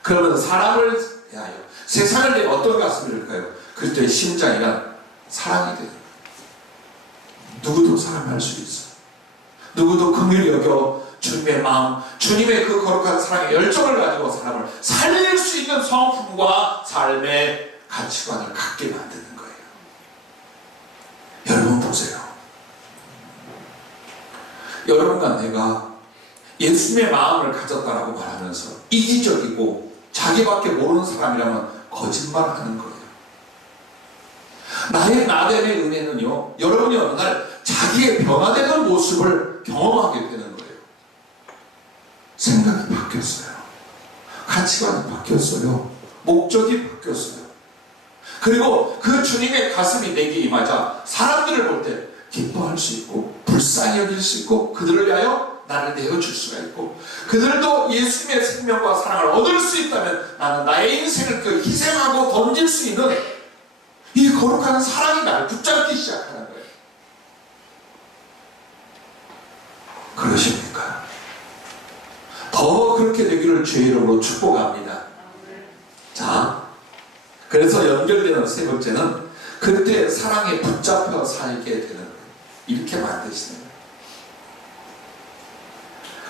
그러면 사람을 대하여 세상을 대해 어떤 가슴이 될까요? 그리스도의 심장이란 사랑이 돼요. 누구도 사랑할 수 있어요. 누구도 긍휼히 여겨 주님의 마음, 주님의 그 거룩한 사랑의 열정을 가지고 사람을 살릴 수 있는 성품과 삶의 가치관을 갖게 만드는 거예요. 여러분 보세요. 여러분과 내가 예수님의 마음을 가졌다라고 말하면서 이기적이고 자기밖에 모르는 사람이라면 거짓말하는 거예요. 나의 나됨의 은혜는요, 여러분이 어느 날 자기의 변화되는 모습을 경험하게 되는 거예요. 생각이 바뀌었어요. 가치관이 바뀌었어요. 목적이 바뀌었어요. 그리고 그 주님의 가슴이 내게 임하자 사람들을 볼 때 기뻐할 수 있고 불쌍히 여길 수 있고 그들을 위하여 나를 내어줄 수가 있고 그들도 예수님의 생명과 사랑을 얻을 수 있다면 나는 나의 인생을 그 희생하고 던질 수 있는 이 거룩한 사랑이 나를 붙잡기 시작하는 거예요. 그러십니까? 더 그렇게 되기를 주의 이름으로 축복합니다. 자, 그래서 연결되는 세 번째는 그때 사랑에 붙잡혀 살게 되는 거예요. 이렇게 만드시는 거예요.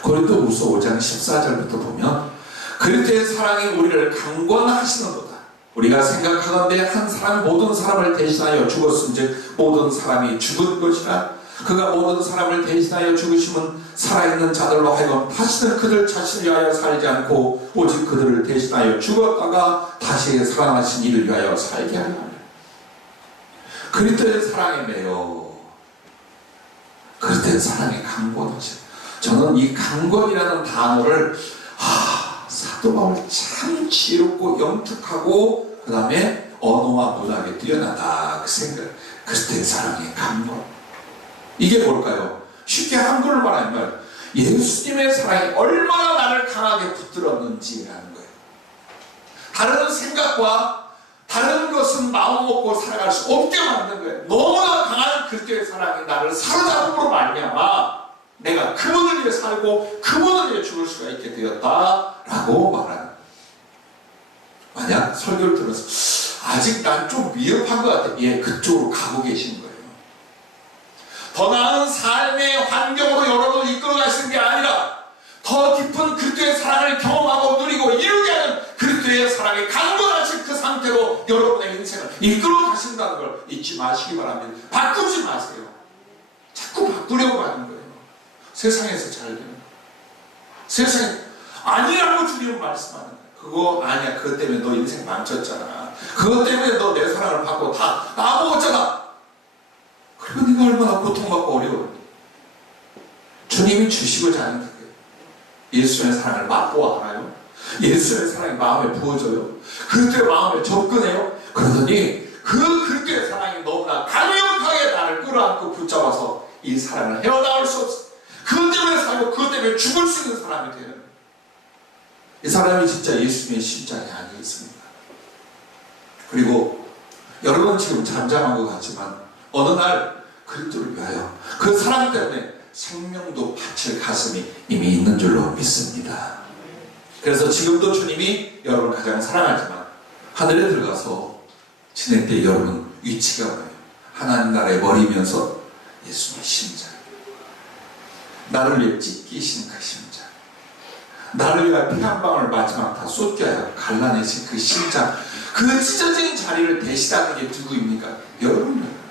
고린도후서 5장 14절부터 보면 그리스도의 사랑이 우리를 강권하시는도다. 우리가 생각하건대 한 사람이 모든 사람을 대신하여 죽었은즉 모든 사람이 죽은 것이라. 그가 모든 사람을 대신하여 죽으심은 살아있는 자들로 하여금 다시는 그들 자신을 위하여 살지 않고 오직 그들을 대신하여 죽었다가 다시 살아나신 이를 위하여 살게 하려 합니다. 그리스도의 사랑에 매여 그리스도의 사랑에 강권하시다. 저는 이 강권이라는 단어를 사도 바울 참 지혜롭고 영특하고 그 다음에 언어와 문학에 뛰어나다 그 생각. 그리스도의 사랑의 강권. 이게 뭘까요? 쉽게 한글로 말하면 예수님의 사랑이 얼마나 나를 강하게 붙들었는지라는 거예요. 다른 생각과 다른 것은 마음 먹고 살아갈 수 없게 만든 거예요. 너무나 강한 그리스도의 사랑이 나를 사로잡음으로 말미암아 내가 그분을 위해 살고 그분을 위해 죽을 수가 있게 되었다라고 말하는 거예요. 만약 설교를 들어서 아직 난 좀 위협한 것 같아. 예, 그쪽으로 가고 계신 거예요. 더 나은 삶의 환경으로 여러분을 이끌어 가시는 게 아니라 더 깊은 그리스도의 사랑을 경험하고 누리고 이루게 하는 그리스도의 사랑에 강건하신 그 상태로 여러분의 인생을 이끌어 가신다는 걸 잊지 마시기 바랍니다. 바꾸지 마세요. 자꾸 바꾸려고 하는 거예요. 세상에서 잘 되는 거예요. 세상에 아니라고 주님은 말씀하는 거예요. 그거 아니야. 그것 때문에 너 인생 망쳤잖아. 그것 때문에 너 내 사랑을 받고 다 나아먹었잖아. 그리고 네가 얼마나 고통받고 어려워. 주님이 주시고자 하는 거예요. 예수의 사랑을 맛보아하나요? 예수의 사랑이 마음에 부어져요. 그리스도의 마음에 접근해요. 그러더니 그 그리스도의 사랑이 너무나 강력하게 나를 끌어안고 붙잡아서 이 사랑을 헤어나올 수 없어. 그것 때문에 살고 그것 때문에 죽을 수 있는 사람이 되는 거예요. 이 사람이 진짜 예수님의 심장이 아니겠습니까? 그리고 여러분 지금 잠잠한 것 같지만 어느 날 그리스도를 위하여 그 사랑 때문에 생명도 바칠 가슴이 이미 있는 줄로 믿습니다. 그래서 지금도 주님이 여러분을 가장 사랑하지만 하늘에 들어가서 지낼 때 여러분 위치가 뭐예요? 하나님 나라에 머리면서 예수님의 심장, 나를 위해 찢기신 그 심장, 나를 위해 피 한 방울 마지막 다 쏟게 하여 갈라내신 그 심장, 그 찢어진 자리를 대신하는 게 누구입니까? 여러분입니다.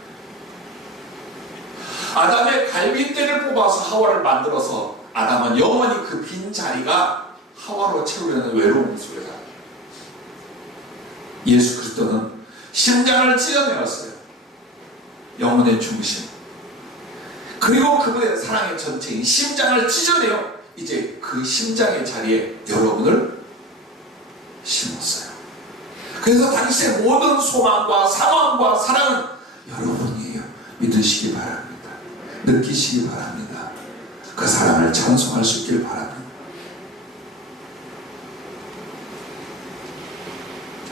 아담의 갈빗대를 뽑아서 하와를 만들어서 아담은 영원히 그 빈 자리가 하와로 채우려는 외로움 속에서 예수 그리스도는 심장을 찢어내었어요. 영혼의 중심. 그리고 그분의 사랑의 전체인 심장을 찢어내어 이제 그 심장의 자리에 여러분을 심었어요. 그래서 당신의 모든 소망과 상황과 사랑은 여러분이에요. 믿으시기 바랍니다. 느끼시기 바랍니다. 그 사랑을 찬송할 수 있길 바랍니다.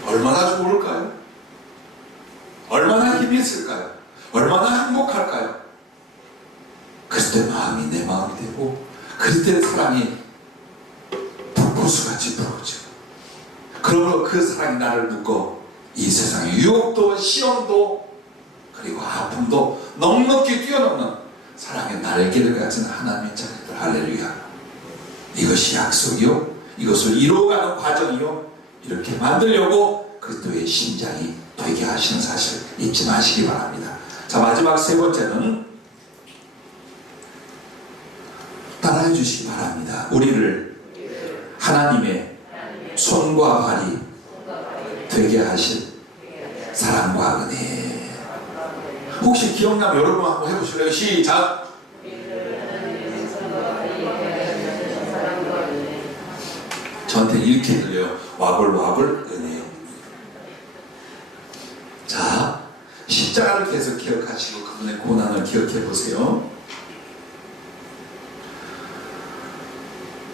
얼마나 좋을까요? 얼마나 힘이 있을까요? 얼마나 행복할까요? 그리스도의 마음이 내 마음이 되고 그리스도의 사랑이 불꽃수같이 부어지고 그러므로 그 사랑이 나를 묶어 이 세상의 유혹도 시험도 그리고 아픔도 넉넉히 뛰어넘는 사랑의 날개를 가진 하나님의 자녀들. 할렐루야. 이것이 약속이요, 이것을 이루어가는 과정이요, 이렇게 만들려고 그리스도의 심장이 되게 하시는 사실 잊지 마시기 바랍니다. 자, 마지막 세 번째는 따라해 주시기 바랍니다. 우리를 하나님의 손과 발이 되게 하신 사랑과 은혜. 혹시 기억나면 여러분 한번 해보실래요? 시작! 저한테 이렇게 들려요. 와글와글 은혜. 십자가를 계속 기억하시고 그분의 고난을 기억해 보세요.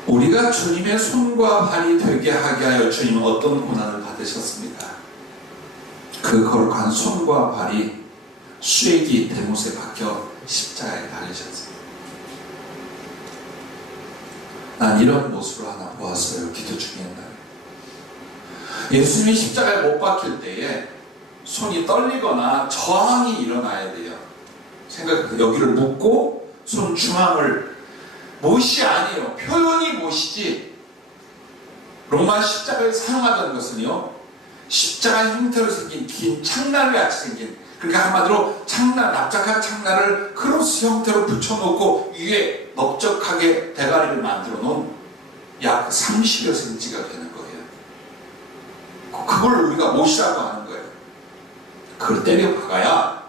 우리가 주님의 손과 발이 되게 하게 하여 주님은 어떤 고난을 받으셨습니까? 그 거룩한 손과 발이 쇠기 대못에 박혀 십자가에 달리셨습니다. 난 이런 모습을 하나 보았어요. 기도 중에 날. 예수님이 십자가에 못 박힐 때에 손이 떨리거나 저항이 일어나야 돼요. 여기를 묶고 손 중앙을, 못이 아니에요. 표현이 못이지. 로마 십자가에 사용하던 것은요, 십자가 형태로 생긴 긴 창날 같이 생긴, 그러니까 한마디로 납작한 창날을 크로스 형태로 붙여놓고 위에 넓적하게 대가리를 만들어 놓은 약 30여 cm가 되는 거예요. 그걸 우리가 못이라고 하는 거예요. 그걸 때려 박아야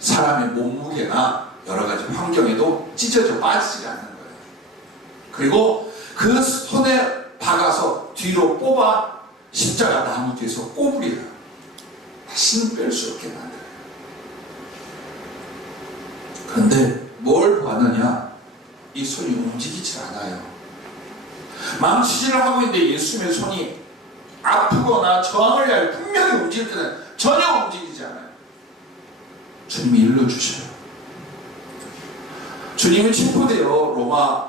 사람의 몸무게나 여러 가지 환경에도 찢어져 빠지지 않는 거예요. 그리고 그 손에 박아서 뒤로 뽑아 십자가 나무 뒤에서 꼬부려요. 다시는 뺄 수 없게 만들어요. 그런데 뭘 봤느냐? 이 손이 움직이질 않아요. 망치질을 하고 있는데 예수님의 손이 아프거나 저항을 해야 분명히 움직일 때는 전혀 움직이지 않아요. 주님이 일러주셔요. 주님이 체포되어 로마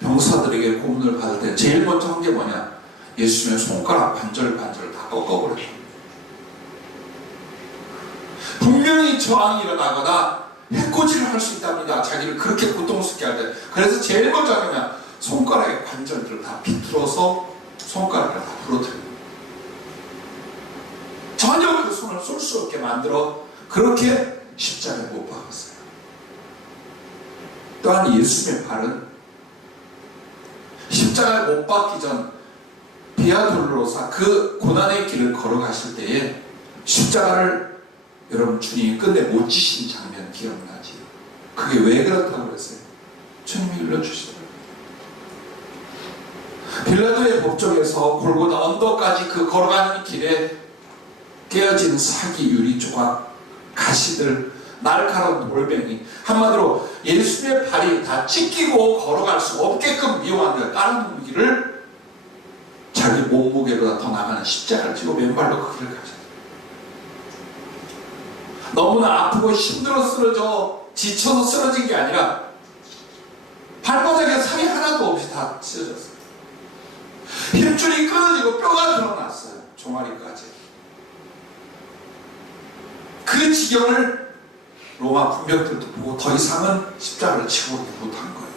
병사들에게 고문을 받을 때 제일 먼저 한 게 뭐냐? 예수님의 손가락 반절 다 꺾어버렸어요. 분명히 저항이 일어나거나 해코지를 할 수 있답니다. 자기를 그렇게 고통스럽게 할 때. 그래서 제일 먼저 하면 손가락의 관절들을 다 비틀어서 손가락을 다 부러뜨려요. 전혀 그 손을 쏠 수 없게 만들어 그렇게 십자가에 못 박았어요. 또한 예수님의 발은 십자가에 못 박기 전 비아 돌로로사 그 고난의 길을 걸어가실 때에 십자가를 여러분 주님이 끝내 못 지신 장면 기억나지? 그게 왜 그렇다고 그랬어요? 주님이 일러주시더라고요. 빌라도의 법정에서 골고다 언덕까지 그 걸어가는 길에 깨어진 사기 유리 조각, 가시들, 날카로운 돌멩이, 한마디로 예수님의 발이 다 찢기고 걸어갈 수 없게끔 미용한 걸 까는 길을 자기 몸무게보다 더 나가는 십자가를 지고 맨발로 그 길을 가셨어요. 너무나 아프고 힘들어 쓰러져 지쳐서 쓰러진 게 아니라 발바닥에 살이 하나도 없이 다 찢어졌어요. 힘줄이 끊어지고 뼈가 드러났어요. 종아리까지. 그 지경을 로마 군병들도 보고 더 이상은 십자가를 치고 못한 거예요.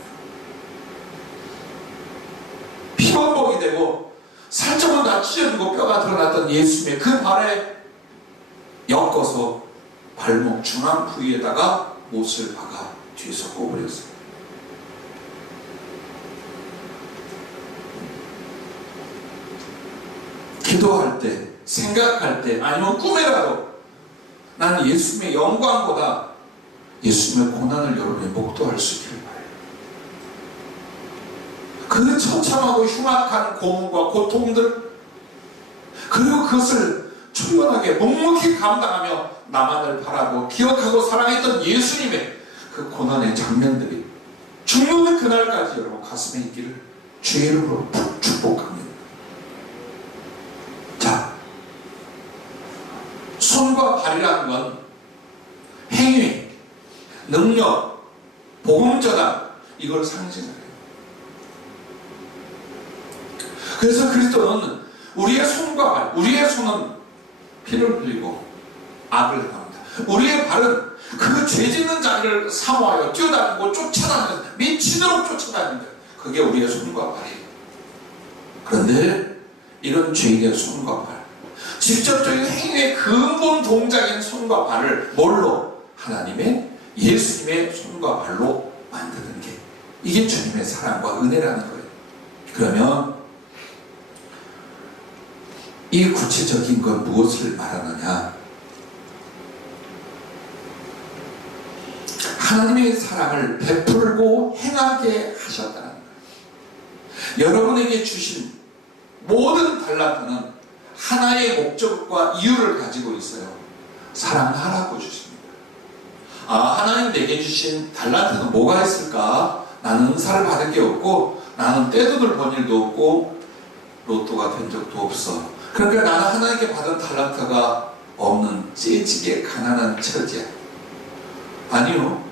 피범벅이 되고 살점은 다 찢어지고 뼈가 드러났던 예수님의 그 발에 엮어서 발목 중앙 부위에다가 못을 박아 뒤에서 꼽으렸어요. 기도할 때, 생각할 때, 아니면 꿈에라도 나는 예수님의 영광보다 예수님의 고난을 여러분이 목도할 수 있기를 바라요. 그 처참하고 흉악한 고문과 고통들, 그리고 그것을 초연하게 묵묵히 감당하며 나만을 바라고 기억하고 사랑했던 예수님의 그 고난의 장면들이 죽는 그날까지 여러분 가슴에 있기를 주의 이름으로 축복합니다. 자, 손과 발이라는 건 행위, 능력, 복음전환, 이걸 상징해요. 그래서 그리스도는 우리의 손과 발, 우리의 손은 피를 흘리고 악을 행합니다. 우리의 발은 그 죄짓는 자를 사모하여 뛰어다니고 쫓아다니면서 미치도록 쫓아다닙니다. 그게 우리의 손과 발이에요. 그런데 이런 죄인의 손과 발, 직접적인 행위의 근본 동작인 손과 발을 뭘로? 하나님의 예수님의 손과 발로 만드는 게 이게 주님의 사랑과 은혜라는 거예요. 그러면 이 구체적인 건 무엇을 말하느냐? 하나님의 사랑을 베풀고 행하게 하셨다는 거예요. 여러분에게 주신 모든 달란트는 하나의 목적과 이유를 가지고 있어요. 사랑하라고 주십니다. 하나님 내게 주신 달란트는 뭐가 있을까? 나는 은사를 받은 게 없고 나는 떼돈을 번 일도 없고 로또가 된 적도 없어. 그러니까 나는 하나님께 받은 달란트가 없는 찌질게 가난한 처지야. 아니요.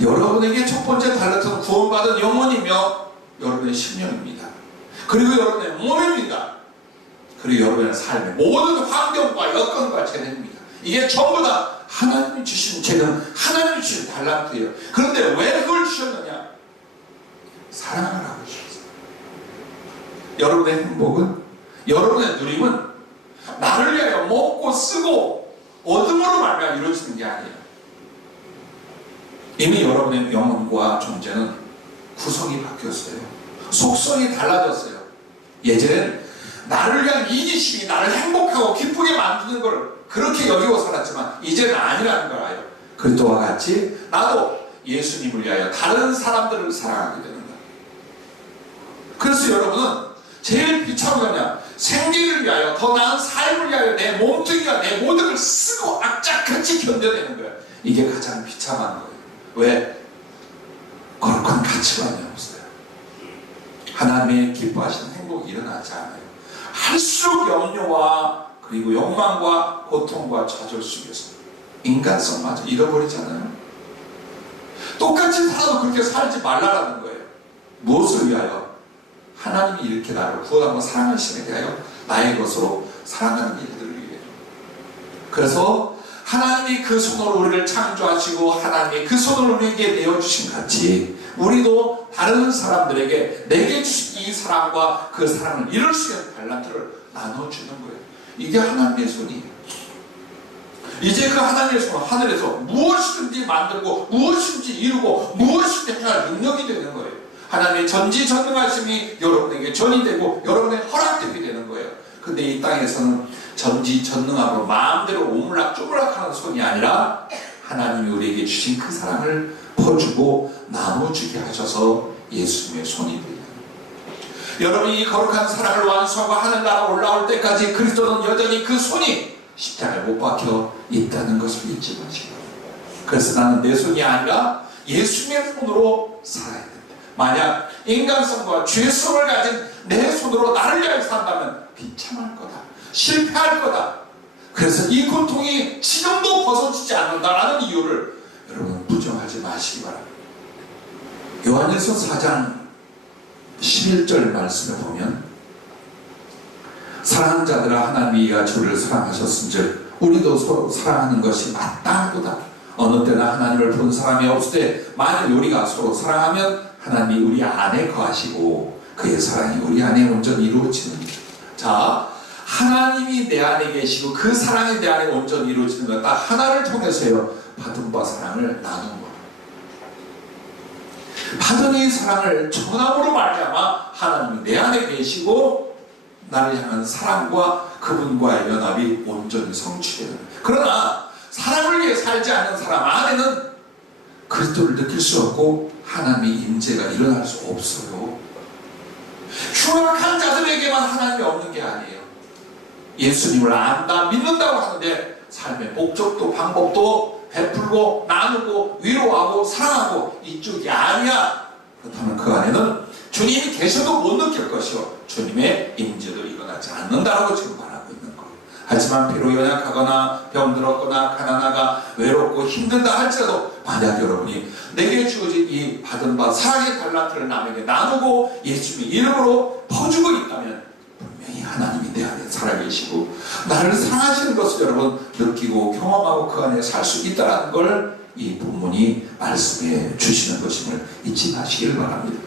여러분에게 첫 번째 달란트는 구원받은 영혼이며 여러분의 심령입니다. 그리고 여러분의 몸입니다. 그리고 여러분의 삶의 모든 환경과 여건과 재능입니다. 이게 전부 다 하나님이 주신 재능, 하나님이 주신 달란트예요. 그런데 왜 그걸 주셨느냐? 사랑하라고 주셨어요. 여러분의 행복은, 여러분의 누림은 나를 위하여 먹고 쓰고 얻음으로 말미암아 이루어지는 게 아니에요. 이미 여러분의 영혼과 존재는 구성이 바뀌었어요. 속성이 달라졌어요. 예전엔 나를 위한 이기심이 나를 행복하고 기쁘게 만드는 걸 그렇게 여기고 살았지만 이제는 아니라는 걸 알아요. 그리스도와 같이 나도 예수님을 위하여 다른 사람들을 사랑하게 되는 거예요. 그래서 여러분은 제일 비참한 거냐? 생기를 위하여, 더 나은 삶을 위하여 내 몸뚱이와 내 모든 걸 쓰고 악착같이 견뎌내는 거예요. 이게 가장 비참한 거예요. 왜? 거룩한 가치관이 없어요. 하나님의 기뻐하시는 행복이 일어나지 않아요. 할수록 염려와 그리고 욕망과 고통과 좌절 속에서 인간성마저 잃어버리잖아요. 똑같이 살아도 그렇게 살지 말라라는 거예요. 무엇을 위하여? 하나님이 이렇게 나를 구원하고 사랑하시는 게 아니라 나의 것으로 사랑하는 일들을 위해. 그래서 하나님이 그 손으로 우리를 창조하시고 하나님이 그 손으로 우리에게 내어주신 같이 우리도 다른 사람들에게 내게 주신 이 사랑과 그 사랑을 이룰 수 있는 달란트를 나눠주는 거예요. 이게 하나님의 손이에요. 이제 그 하나님의 손은 하늘에서 무엇이든지 만들고 무엇이든지 이루고 무엇이든지 해야 할 능력이 되는 거예요. 하나님의 전지전능하심이 여러분에게 전이 되고 여러분의 허락되게 되는 거예요. 근데 이 땅에서는 전지전능함으로 마음대로 오물락조물락하는 손이 아니라 하나님이 우리에게 주신 그 사랑을 퍼주고 나눠주게 하셔서 예수님의 손이 되요. 여러분이 이 거룩한 사랑을 완수하고 하늘나라 올라올 때까지 그리스도는 여전히 그 손이 십자가에 못 박혀 있다는 것을 잊지 마시고, 그래서 나는 내 손이 아니라 예수님의 손으로 살아야 된다. 만약 인간성과 죄성을 가진 내 손으로 나를 위하여 산다면 비참할 거다, 실패할 거다. 그래서 이 고통이 지금도 벗어지지 않는다라는 이유를 여러분 부정하지 마시기 바랍니다. 요한일서 4장 11절 말씀을 보면 사랑하는 자들아 하나님이 이같이 를 사랑하셨은즉 우리도 서로 사랑하는 것이 마땅하도다. 어느 때나 하나님을 본 사람이 없을 때 만일 우리가 서로 사랑하면 하나님이 우리 안에 거하시고 그의 사랑이 우리 안에 온전히 이루어지는 것. 자, 하나님이 내 안에 계시고 그 사랑이 내 안에 온전히 이루어지는 것 딱 하나를 통해서요. 받은 바 사랑을 나눈 것. 받은 이 사랑을 전함으로 말미암아 하나님이 내 안에 계시고 나를 향한 사랑과 그분과의 연합이 온전히 성취되는 거예요. 그러나 사랑을 위해 살지 않는 사람 안에는 그리스도를 느낄 수 없고 하나님의 임재가 일어날 수 없어요. 흉악한 자들에게만 하나님이 없는 게 아니에요. 예수님을 안다 믿는다고 하는데 삶의 목적도 방법도 베풀고 나누고 위로하고 사랑하고 이쪽이 아니야. 그렇다면 그 안에는 주님이 계셔도 못 느낄 것이요 주님의 임재도 일어나지 않는다라고 지금 말하고 있는 거예요. 하지만 비록 연약하거나 병들었거나 가난하가 외롭고 힘들다 할지라도 만약 여러분이 내게 주어진 이 받은 바 사랑의 달란트를 남에게 나누고 예수님의 이름으로 퍼주고 있다면 분명히 하나님이 내 안에 살아계시고 나를 사랑하시는 것을 여러분 느끼고 경험하고 그 안에 살 수 있다는 걸 이 본문이 말씀해 주시는 것임을 잊지 마시길 바랍니다.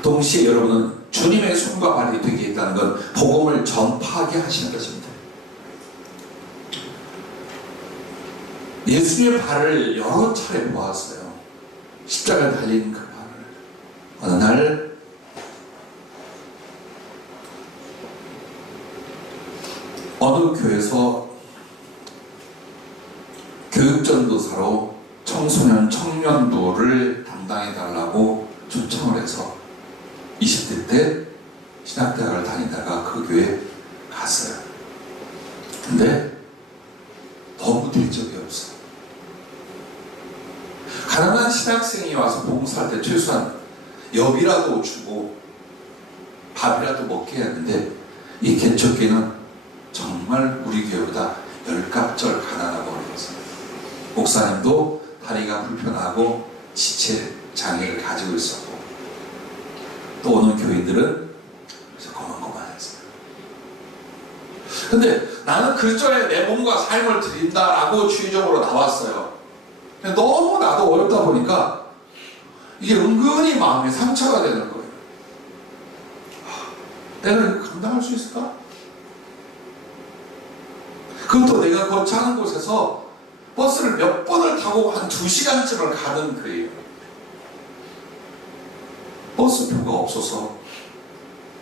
동시에 여러분은 주님의 손과 발이 되게 있다는 건 복음을 전파하게 하시는 것입니다. 예수님의 발을 여러 차례 보았어요. 십자가에 달린 그 발을. 어느 날 어느 교회에서 교육전도사로 청소년 청년부를 담당해달라고 초청을 해서 20대 때 신학대학을 다니다가 그 교회에 갔어요. 근데 가난한 신학생이 와서 봉사할 때 최소한 엽이라도 주고 밥이라도 먹게 했는데, 이 개척교회는 정말 우리 교회보다 10갑절 가난하고 어려웠어요. 목사님도 다리가 불편하고 지체 장애를 가지고 있었고, 또 오는 교인들은 거만거만했어요. 근데 나는 그리스도에 내 몸과 삶을 드린다라고 주의적으로 나왔어요. 근데 너무 나도 어렵다 보니까 이게 은근히 마음에 상처가 되는 거예요. 내가 이거 감당할 수 있을까? 그것도 내가 거처하는 곳에서 버스를 몇 번을 타고 한 2시간쯤을 가는 거예요. 버스표가 없어서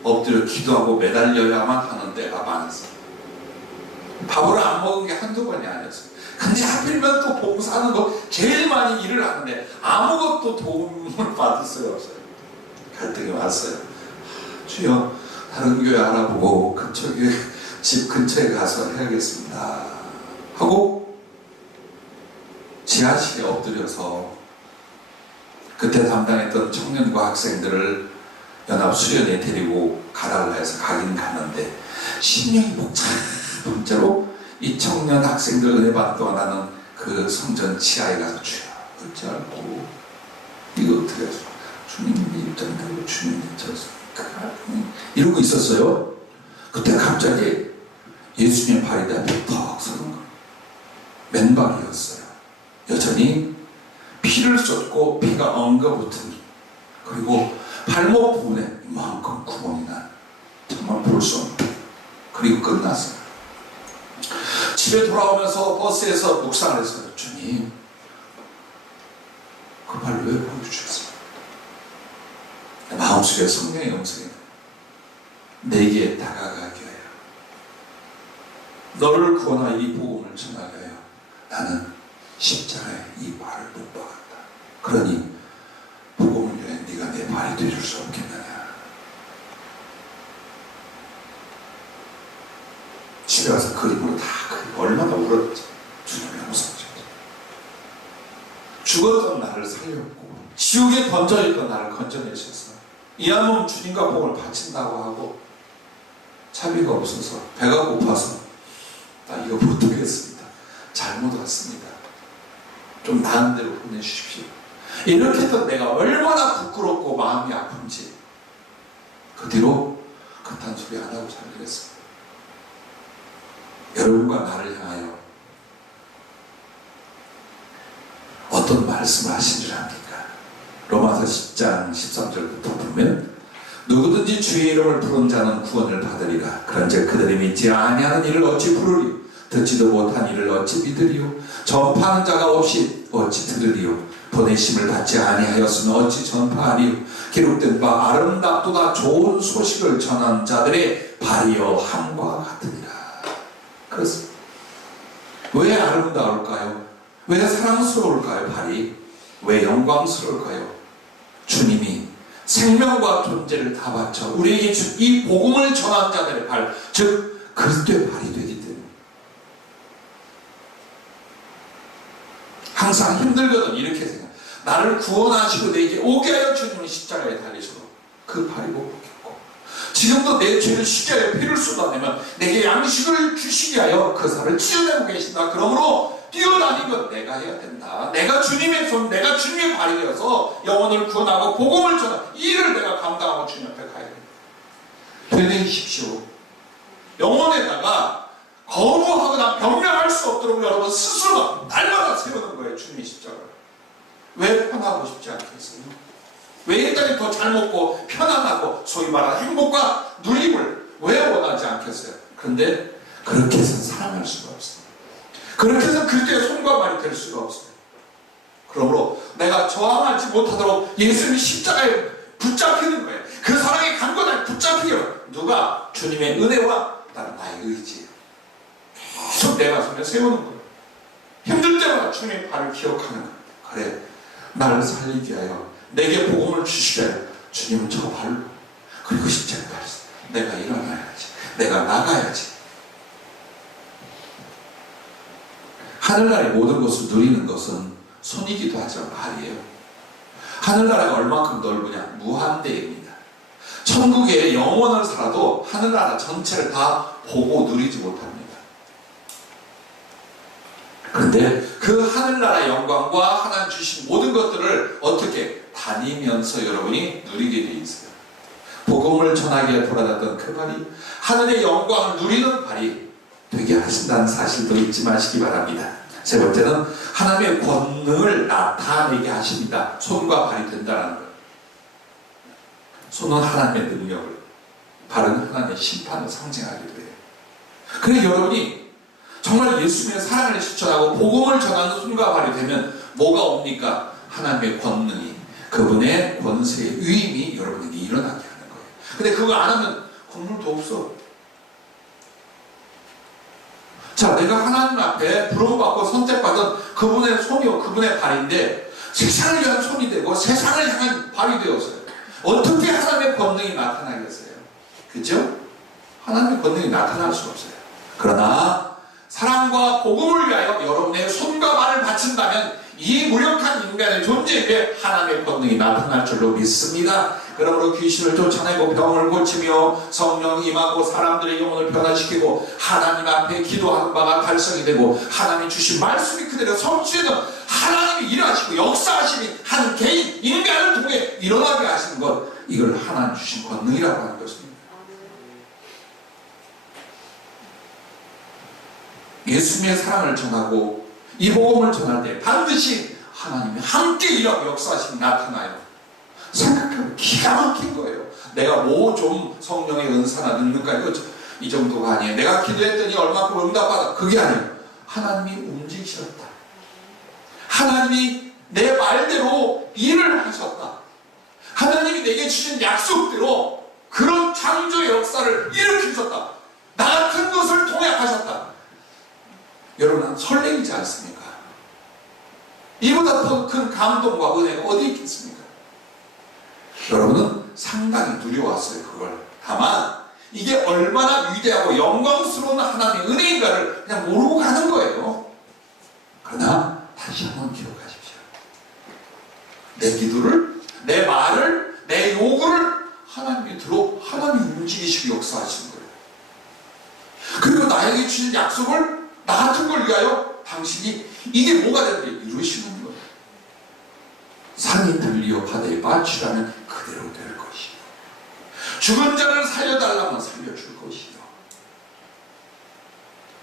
엎드려 기도하고 매달려야만 하는 때가 많았어요. 밥을 안 먹은 게 한두 번이 아니었어요. 근데 하필이면 또 봉사하는 거 제일 많이 일을 하는데 아무것도 도움을 받을 수가 없어요. 갈등이 왔어요. 주여, 다른 교회 알아보고 근처 교회, 집 근처에 가서 해야겠습니다 하고 지하실에 엎드려서 그때 담당했던 청년과 학생들을 연합 수련회에 데리고 가달라 해서 가긴 가는데, 심령이 복잡한 채로 이 청년 학생들 은혜 받고 나는 그 성전 지하에 가서 주여 어찌할꼬 이거 어떻게 해서 주님이 입장되고 주님이 쳤습니까? 이러고 있었어요. 그때 갑자기 예수님의 발이 내 앞에 턱 서는 거예요. 맨발이었어요. 여전히 피를 쏟고 피가 엉겨붙은, 그리고 발목 부분에 이만큼 구멍이 난, 정말 볼 수 없는. 그리고 끝났어요. 집에 돌아오면서 버스에서 묵상을 했어요. 주님, 그 발을 왜 보여주셨어요? 마음속에 성령의 음성이 내게 다가가게 하여 너를 구원하여 이 복음을 전하게 하여 나는 십자가에 이 발을 못 박았다. 그러니 복음을 위해 네가 내 발이 되줄 수 없겠느냐. 집에 와서 그림으로 다 그리고 얼마나 울었지. 주님의 무섭죠. 죽었던 나를 살렸고 지옥에 던져있던 나를 건져내셔서 이 한 몸 주님과 복음을 바친다고 하고, 차비가 없어서 배가 고파서 나 이거 못하겠습니다. 잘못 왔습니다. 좀 나은 대로 보내주십시오. 이렇게 했던 내가 얼마나 부끄럽고 마음이 아픈지 그 뒤로 그딴 소리 안 하고 살겠습니다. 여러분과 나를 향하여 어떤 말씀을 하신 줄 압니까? 로마서 10장 13절부터 보면 누구든지 주의 이름을 부른 자는 구원을 받으리라. 그런즉 그들이 믿지 아니하는 일을 어찌 부르리요? 듣지도 못한 일을 어찌 믿으리요? 전파하는 자가 없이 어찌 들으리요? 보내심을 받지 아니하였으면 어찌 전파하리요? 기록된 바 아름답도다 좋은 소식을 전한 자들의 발이여 함과 같으리라. 그렇습니다. 왜 아름다울까요? 왜 사랑스러울까요? 발이 왜 영광스러울까요? 주님이 생명과 존재를 다 바쳐 우리에게 준 이 복음을 전한 자들의 발, 즉 그리스도의 발이 되기 때문에. 항상 힘들거든 이렇게 생각. 나를 구원하시고 내게 오게 하여 주님이 십자가에 달리셔도 그 발이 못 벗겼고, 지금도 내 죄를 십자가에 피를 쏟아내면 내게 양식을 주시게 하여 그 살을 찢어내고 계신다. 그러므로 뛰어다니건 내가 해야 된다. 내가 주님의 손, 내가 주님의 발이 되어서 영혼을 구원하고 복음을 전하고 이 일을 내가 감당하고 주님 앞에 가야 됩니다. 되뇌이십시오. 영혼에다가 거부하거나 변명할 수 없도록 여러분 스스로 날마다 세우는 거예요. 주님의 십자가를. 왜 편하고 싶지 않겠어요? 왜 이 땅이 더 잘 먹고 편안하고 소위 말하는 행복과 누림을 왜 원하지 않겠어요? 그런데 그렇게 해서는 살아날 수가 없어요. 그렇게 해서 그리스도의 손과 발이 될 수가 없어요. 그러므로 내가 저항하지 못하도록 예수님이 십자가에 붙잡히는 거예요. 그 사랑의 강건함에 붙잡히게. 누가? 주님의 은혜와 나는 나의 의지. 계속 내 가슴에 세우는 거예요. 힘들 때마다 주님의 발을 기억하는 거예요. 그래, 나를 살리게 하여 내게 복음을 주시게 하여 주님은 저 발로, 그리고 십자가에 달렸어요. 내가 일어나야지. 내가 나가야지. 하늘나라의 모든 것을 누리는 것은 손이기도 하지만 발이에요. 하늘나라가 얼마큼 넓으냐? 무한대입니다. 천국에 영원을 살아도 하늘나라 전체를 다 보고 누리지 못합니다. 그런데 그 하늘나라 영광과 하나님 주신 모든 것들을 어떻게 다니면서 여러분이 누리게 돼 있어요. 복음을 전하기 위해 돌아다녔던 그 발이 하늘의 영광을 누리는 발이 되게 하신다는 사실도 잊지 마시기 바랍니다. 세 번째는 하나님의 권능을 나타내게 하십니다. 손과 발이 된다는 거예요. 손은 하나님의 능력을, 발은 하나님의 심판을 상징하기도 해요. 그래서 여러분이 정말 예수님의 사랑을 실천하고 복음을 전하는 손과 발이 되면 뭐가 옵니까? 하나님의 권능이, 그분의 권세의 위임이 여러분에게 일어나게 하는 거예요. 근데 그거 안 하면 건물도 없어. 자, 내가 하나님 앞에 부름받고 선택받은 그분의 손이요, 그분의 발인데 세상을 위한 손이 되고 세상을 향한 발이 되었어요. 어떻게 하나님의 권능이 나타나겠어요? 그죠? 하나님의 권능이 나타날 수 없어요. 그러나 사랑과 복음을 위하여 여러분의 손과 발을 바친다면 이 무력한 인간의 존재에 하나님의 권능이 나타날 줄로 믿습니다. 그러므로 귀신을 쫓아내고 병을 고치며 성령 임하고 사람들의 영혼을 변화시키고 하나님 앞에 기도하는 바가 달성이 되고 하나님이 주신 말씀이 그대로 성취되는 하나님이 일하시고 역사하심이 한 개인 인간을 통해 일어나게 하시는 것, 이걸 하나님 주신 권능이라고 하는 것입니다. 예수님의 사랑을 전하고 이 복음을 전할 때 반드시 하나님이 함께 일하고 역사하심이 나타나요. 생각하면 기가 막힌 거예요. 내가 뭐 좀 성령의 은사나 능력까지 이 정도가 아니에요. 내가 기도했더니 얼마큼 응답받아. 그게 아니에요. 하나님이 움직이셨다. 하나님이 내 말대로 일을 하셨다. 하나님이 내게 주신 약속대로 그런 창조의 역사를 일으키셨다. 나 같은 것을 통해 하셨다. 여러분, 설레이지 않습니까? 이보다 더 큰 감동과 은혜가 어디 있겠습니까? 여러분은 상당히 누려왔어요, 그걸. 다만 이게 얼마나 위대하고 영광스러운 하나님의 은혜인가를 그냥 모르고 가는 거예요. 그러나 다시 한번 기억하십시오. 내 기도를, 내 말을, 내 요구를 하나님 밑으로 하나님이 움직이시고 역사하시는 거예요. 그리고 나에게 주신 약속을 나 같은 걸 위하여 당신이 이게 뭐가 되는데 이루시는 거예요. 산이 들리어 바다에 빠지라면 그대로 될 것이요. 죽은 자를 살려달라면 살려줄 것이요.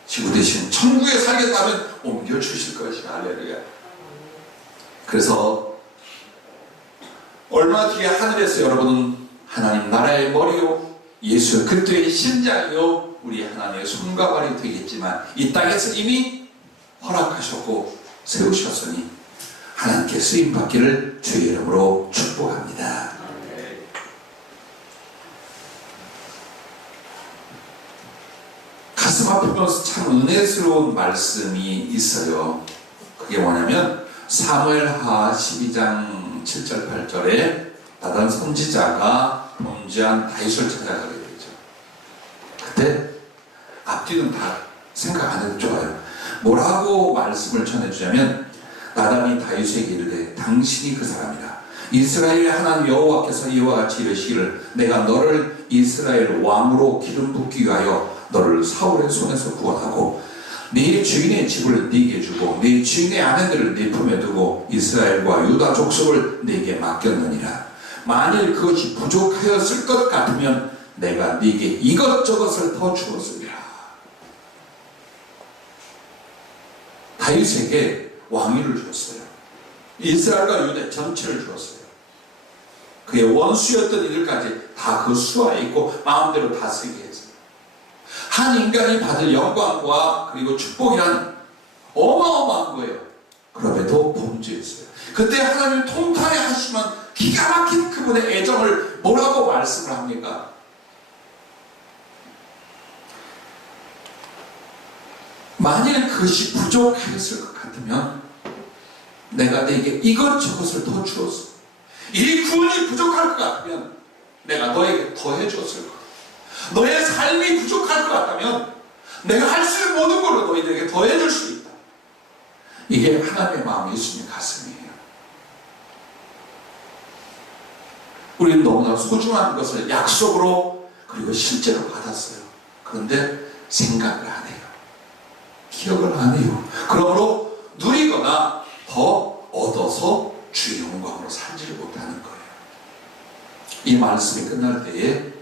지구 대신 천국에 살겠다면 옮겨주실 것이요. 할렐루야. 그래서 얼마 뒤에 하늘에서 여러분은 하나님 나라의 머리요, 예수 그리스도의 심장이요, 우리 하나님의 손과 발이 되겠지만 이 땅에서 이미 허락하셨고 세우셨으니 하나님께 쓰임받기를 주의 이름으로 축복합니다. 가슴 아프면서 참 은혜스러운 말씀이 있어요. 그게 뭐냐면 사무엘하 12장 7절 8절에 나단 선지자가 범죄한 다윗을 찾아가게 되죠. 그때 앞뒤는 다 생각 안 해도 좋아요. 뭐라고 말씀을 전해주냐면 나단이 다윗에게 이르되 당신이 그 사람이라. 이스라엘의 하나님 여호와께서 이와 같이 이르시기를 내가 너를 이스라엘 왕으로 기름 붓기 위하여 너를 사울의 손에서 구원하고 네 주인의 집을 네게 주고 네 주인의 아내들을 네 품에 두고 이스라엘과 유다 족속을 네게 맡겼느니라. 만일 그것이 부족하였을 것 같으면 내가 네게 이것저것을 더 주었으리라. 다윗에게 왕위를 주었어요. 이스라엘과 유다 전체를 주었어요. 그의 원수였던 이들까지 다 그 수하에 있고 마음대로 다스리게 했어요. 한 인간이 받을 영광과 그리고 축복이란 어마어마한 거예요. 그럼에도 범죄했어요. 그때 하나님 통탄에 하시면 기가 막힌 그분의 애정을 뭐라고 말씀을 합니까? 만일 그것이 부족했을 것 같으면 내가 네게 이것저것을 더 주었어. 이 구원이 부족할 것 같으면 내가 너에게 더 해주었을 거야. 너의 삶이 부족할 것 같다면 내가 할 수 있는 모든 걸로 너희들에게 더 해줄 수 있다. 이게 하나님의 마음, 예수님의 가슴이에요. 우리는 너무나 소중한 것을 약속으로 그리고 실제로 받았어요. 그런데 생각을 안 해요. 기억을 안 해요. 그러므로 누리거나 더 얻어서 주의 영광으로 살지를 못하는 거예요. 이 말씀이 끝날 때에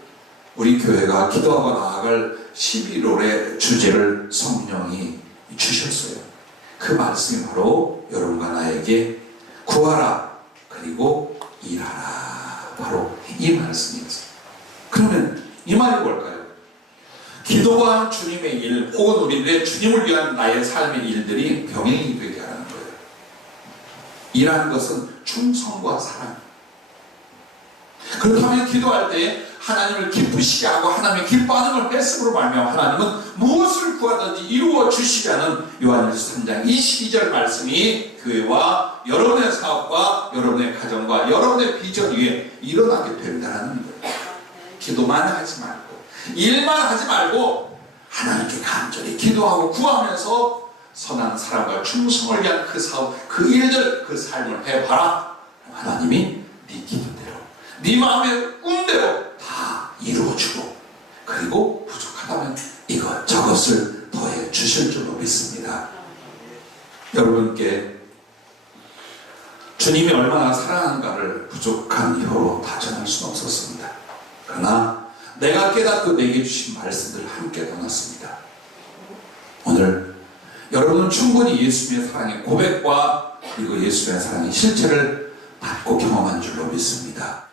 우리 교회가 기도하고 나아갈 11월의 주제를 성령이 주셨어요. 그 말씀이 바로 여러분과 나에게 구하라 그리고 일하라, 바로 이 말씀이었어요. 그러면 이 말이 뭘까요? 기도와 주님의 일, 혹은 우리들의 주님을 위한 나의 삶의 일들이 병행이 되게 하는 거예요. 일하는 것은 충성과 사랑. 그렇다면 기도할 때 하나님을 기쁘시게 하고 하나님의 기뻐하는 걸 했음으로 말미암아 하나님은 무엇을 구하든지 이루어 주시자는 요한일서 3장 22절 말씀이 교회와 여러분의 사업과 여러분의 가정과 여러분의 비전 위에 일어나게 된다는 거예요. 기도만 하지 말고 일만 하지 말고 하나님께 간절히 기도하고 구하면서 선한 사랑과 충성을 위한 그 사업, 그 일들, 그 삶을 해봐라. 하나님이 네 기도대로, 네 마음의 꿈대로 다 이루어주고, 그리고 부족하다면 이것저것을 더해 주실 줄로 믿습니다. 여러분께 주님이 얼마나 사랑하는가를 부족한 혀로 다 전할 수는 없었습니다. 그러나 내가 깨닫고 내게 주신 말씀들을 함께 나눴습니다. 오늘 여러분은 충분히 예수님의 사랑의 고백과 그리고 예수님의 사랑의 실체를 받고 경험한 줄로 믿습니다.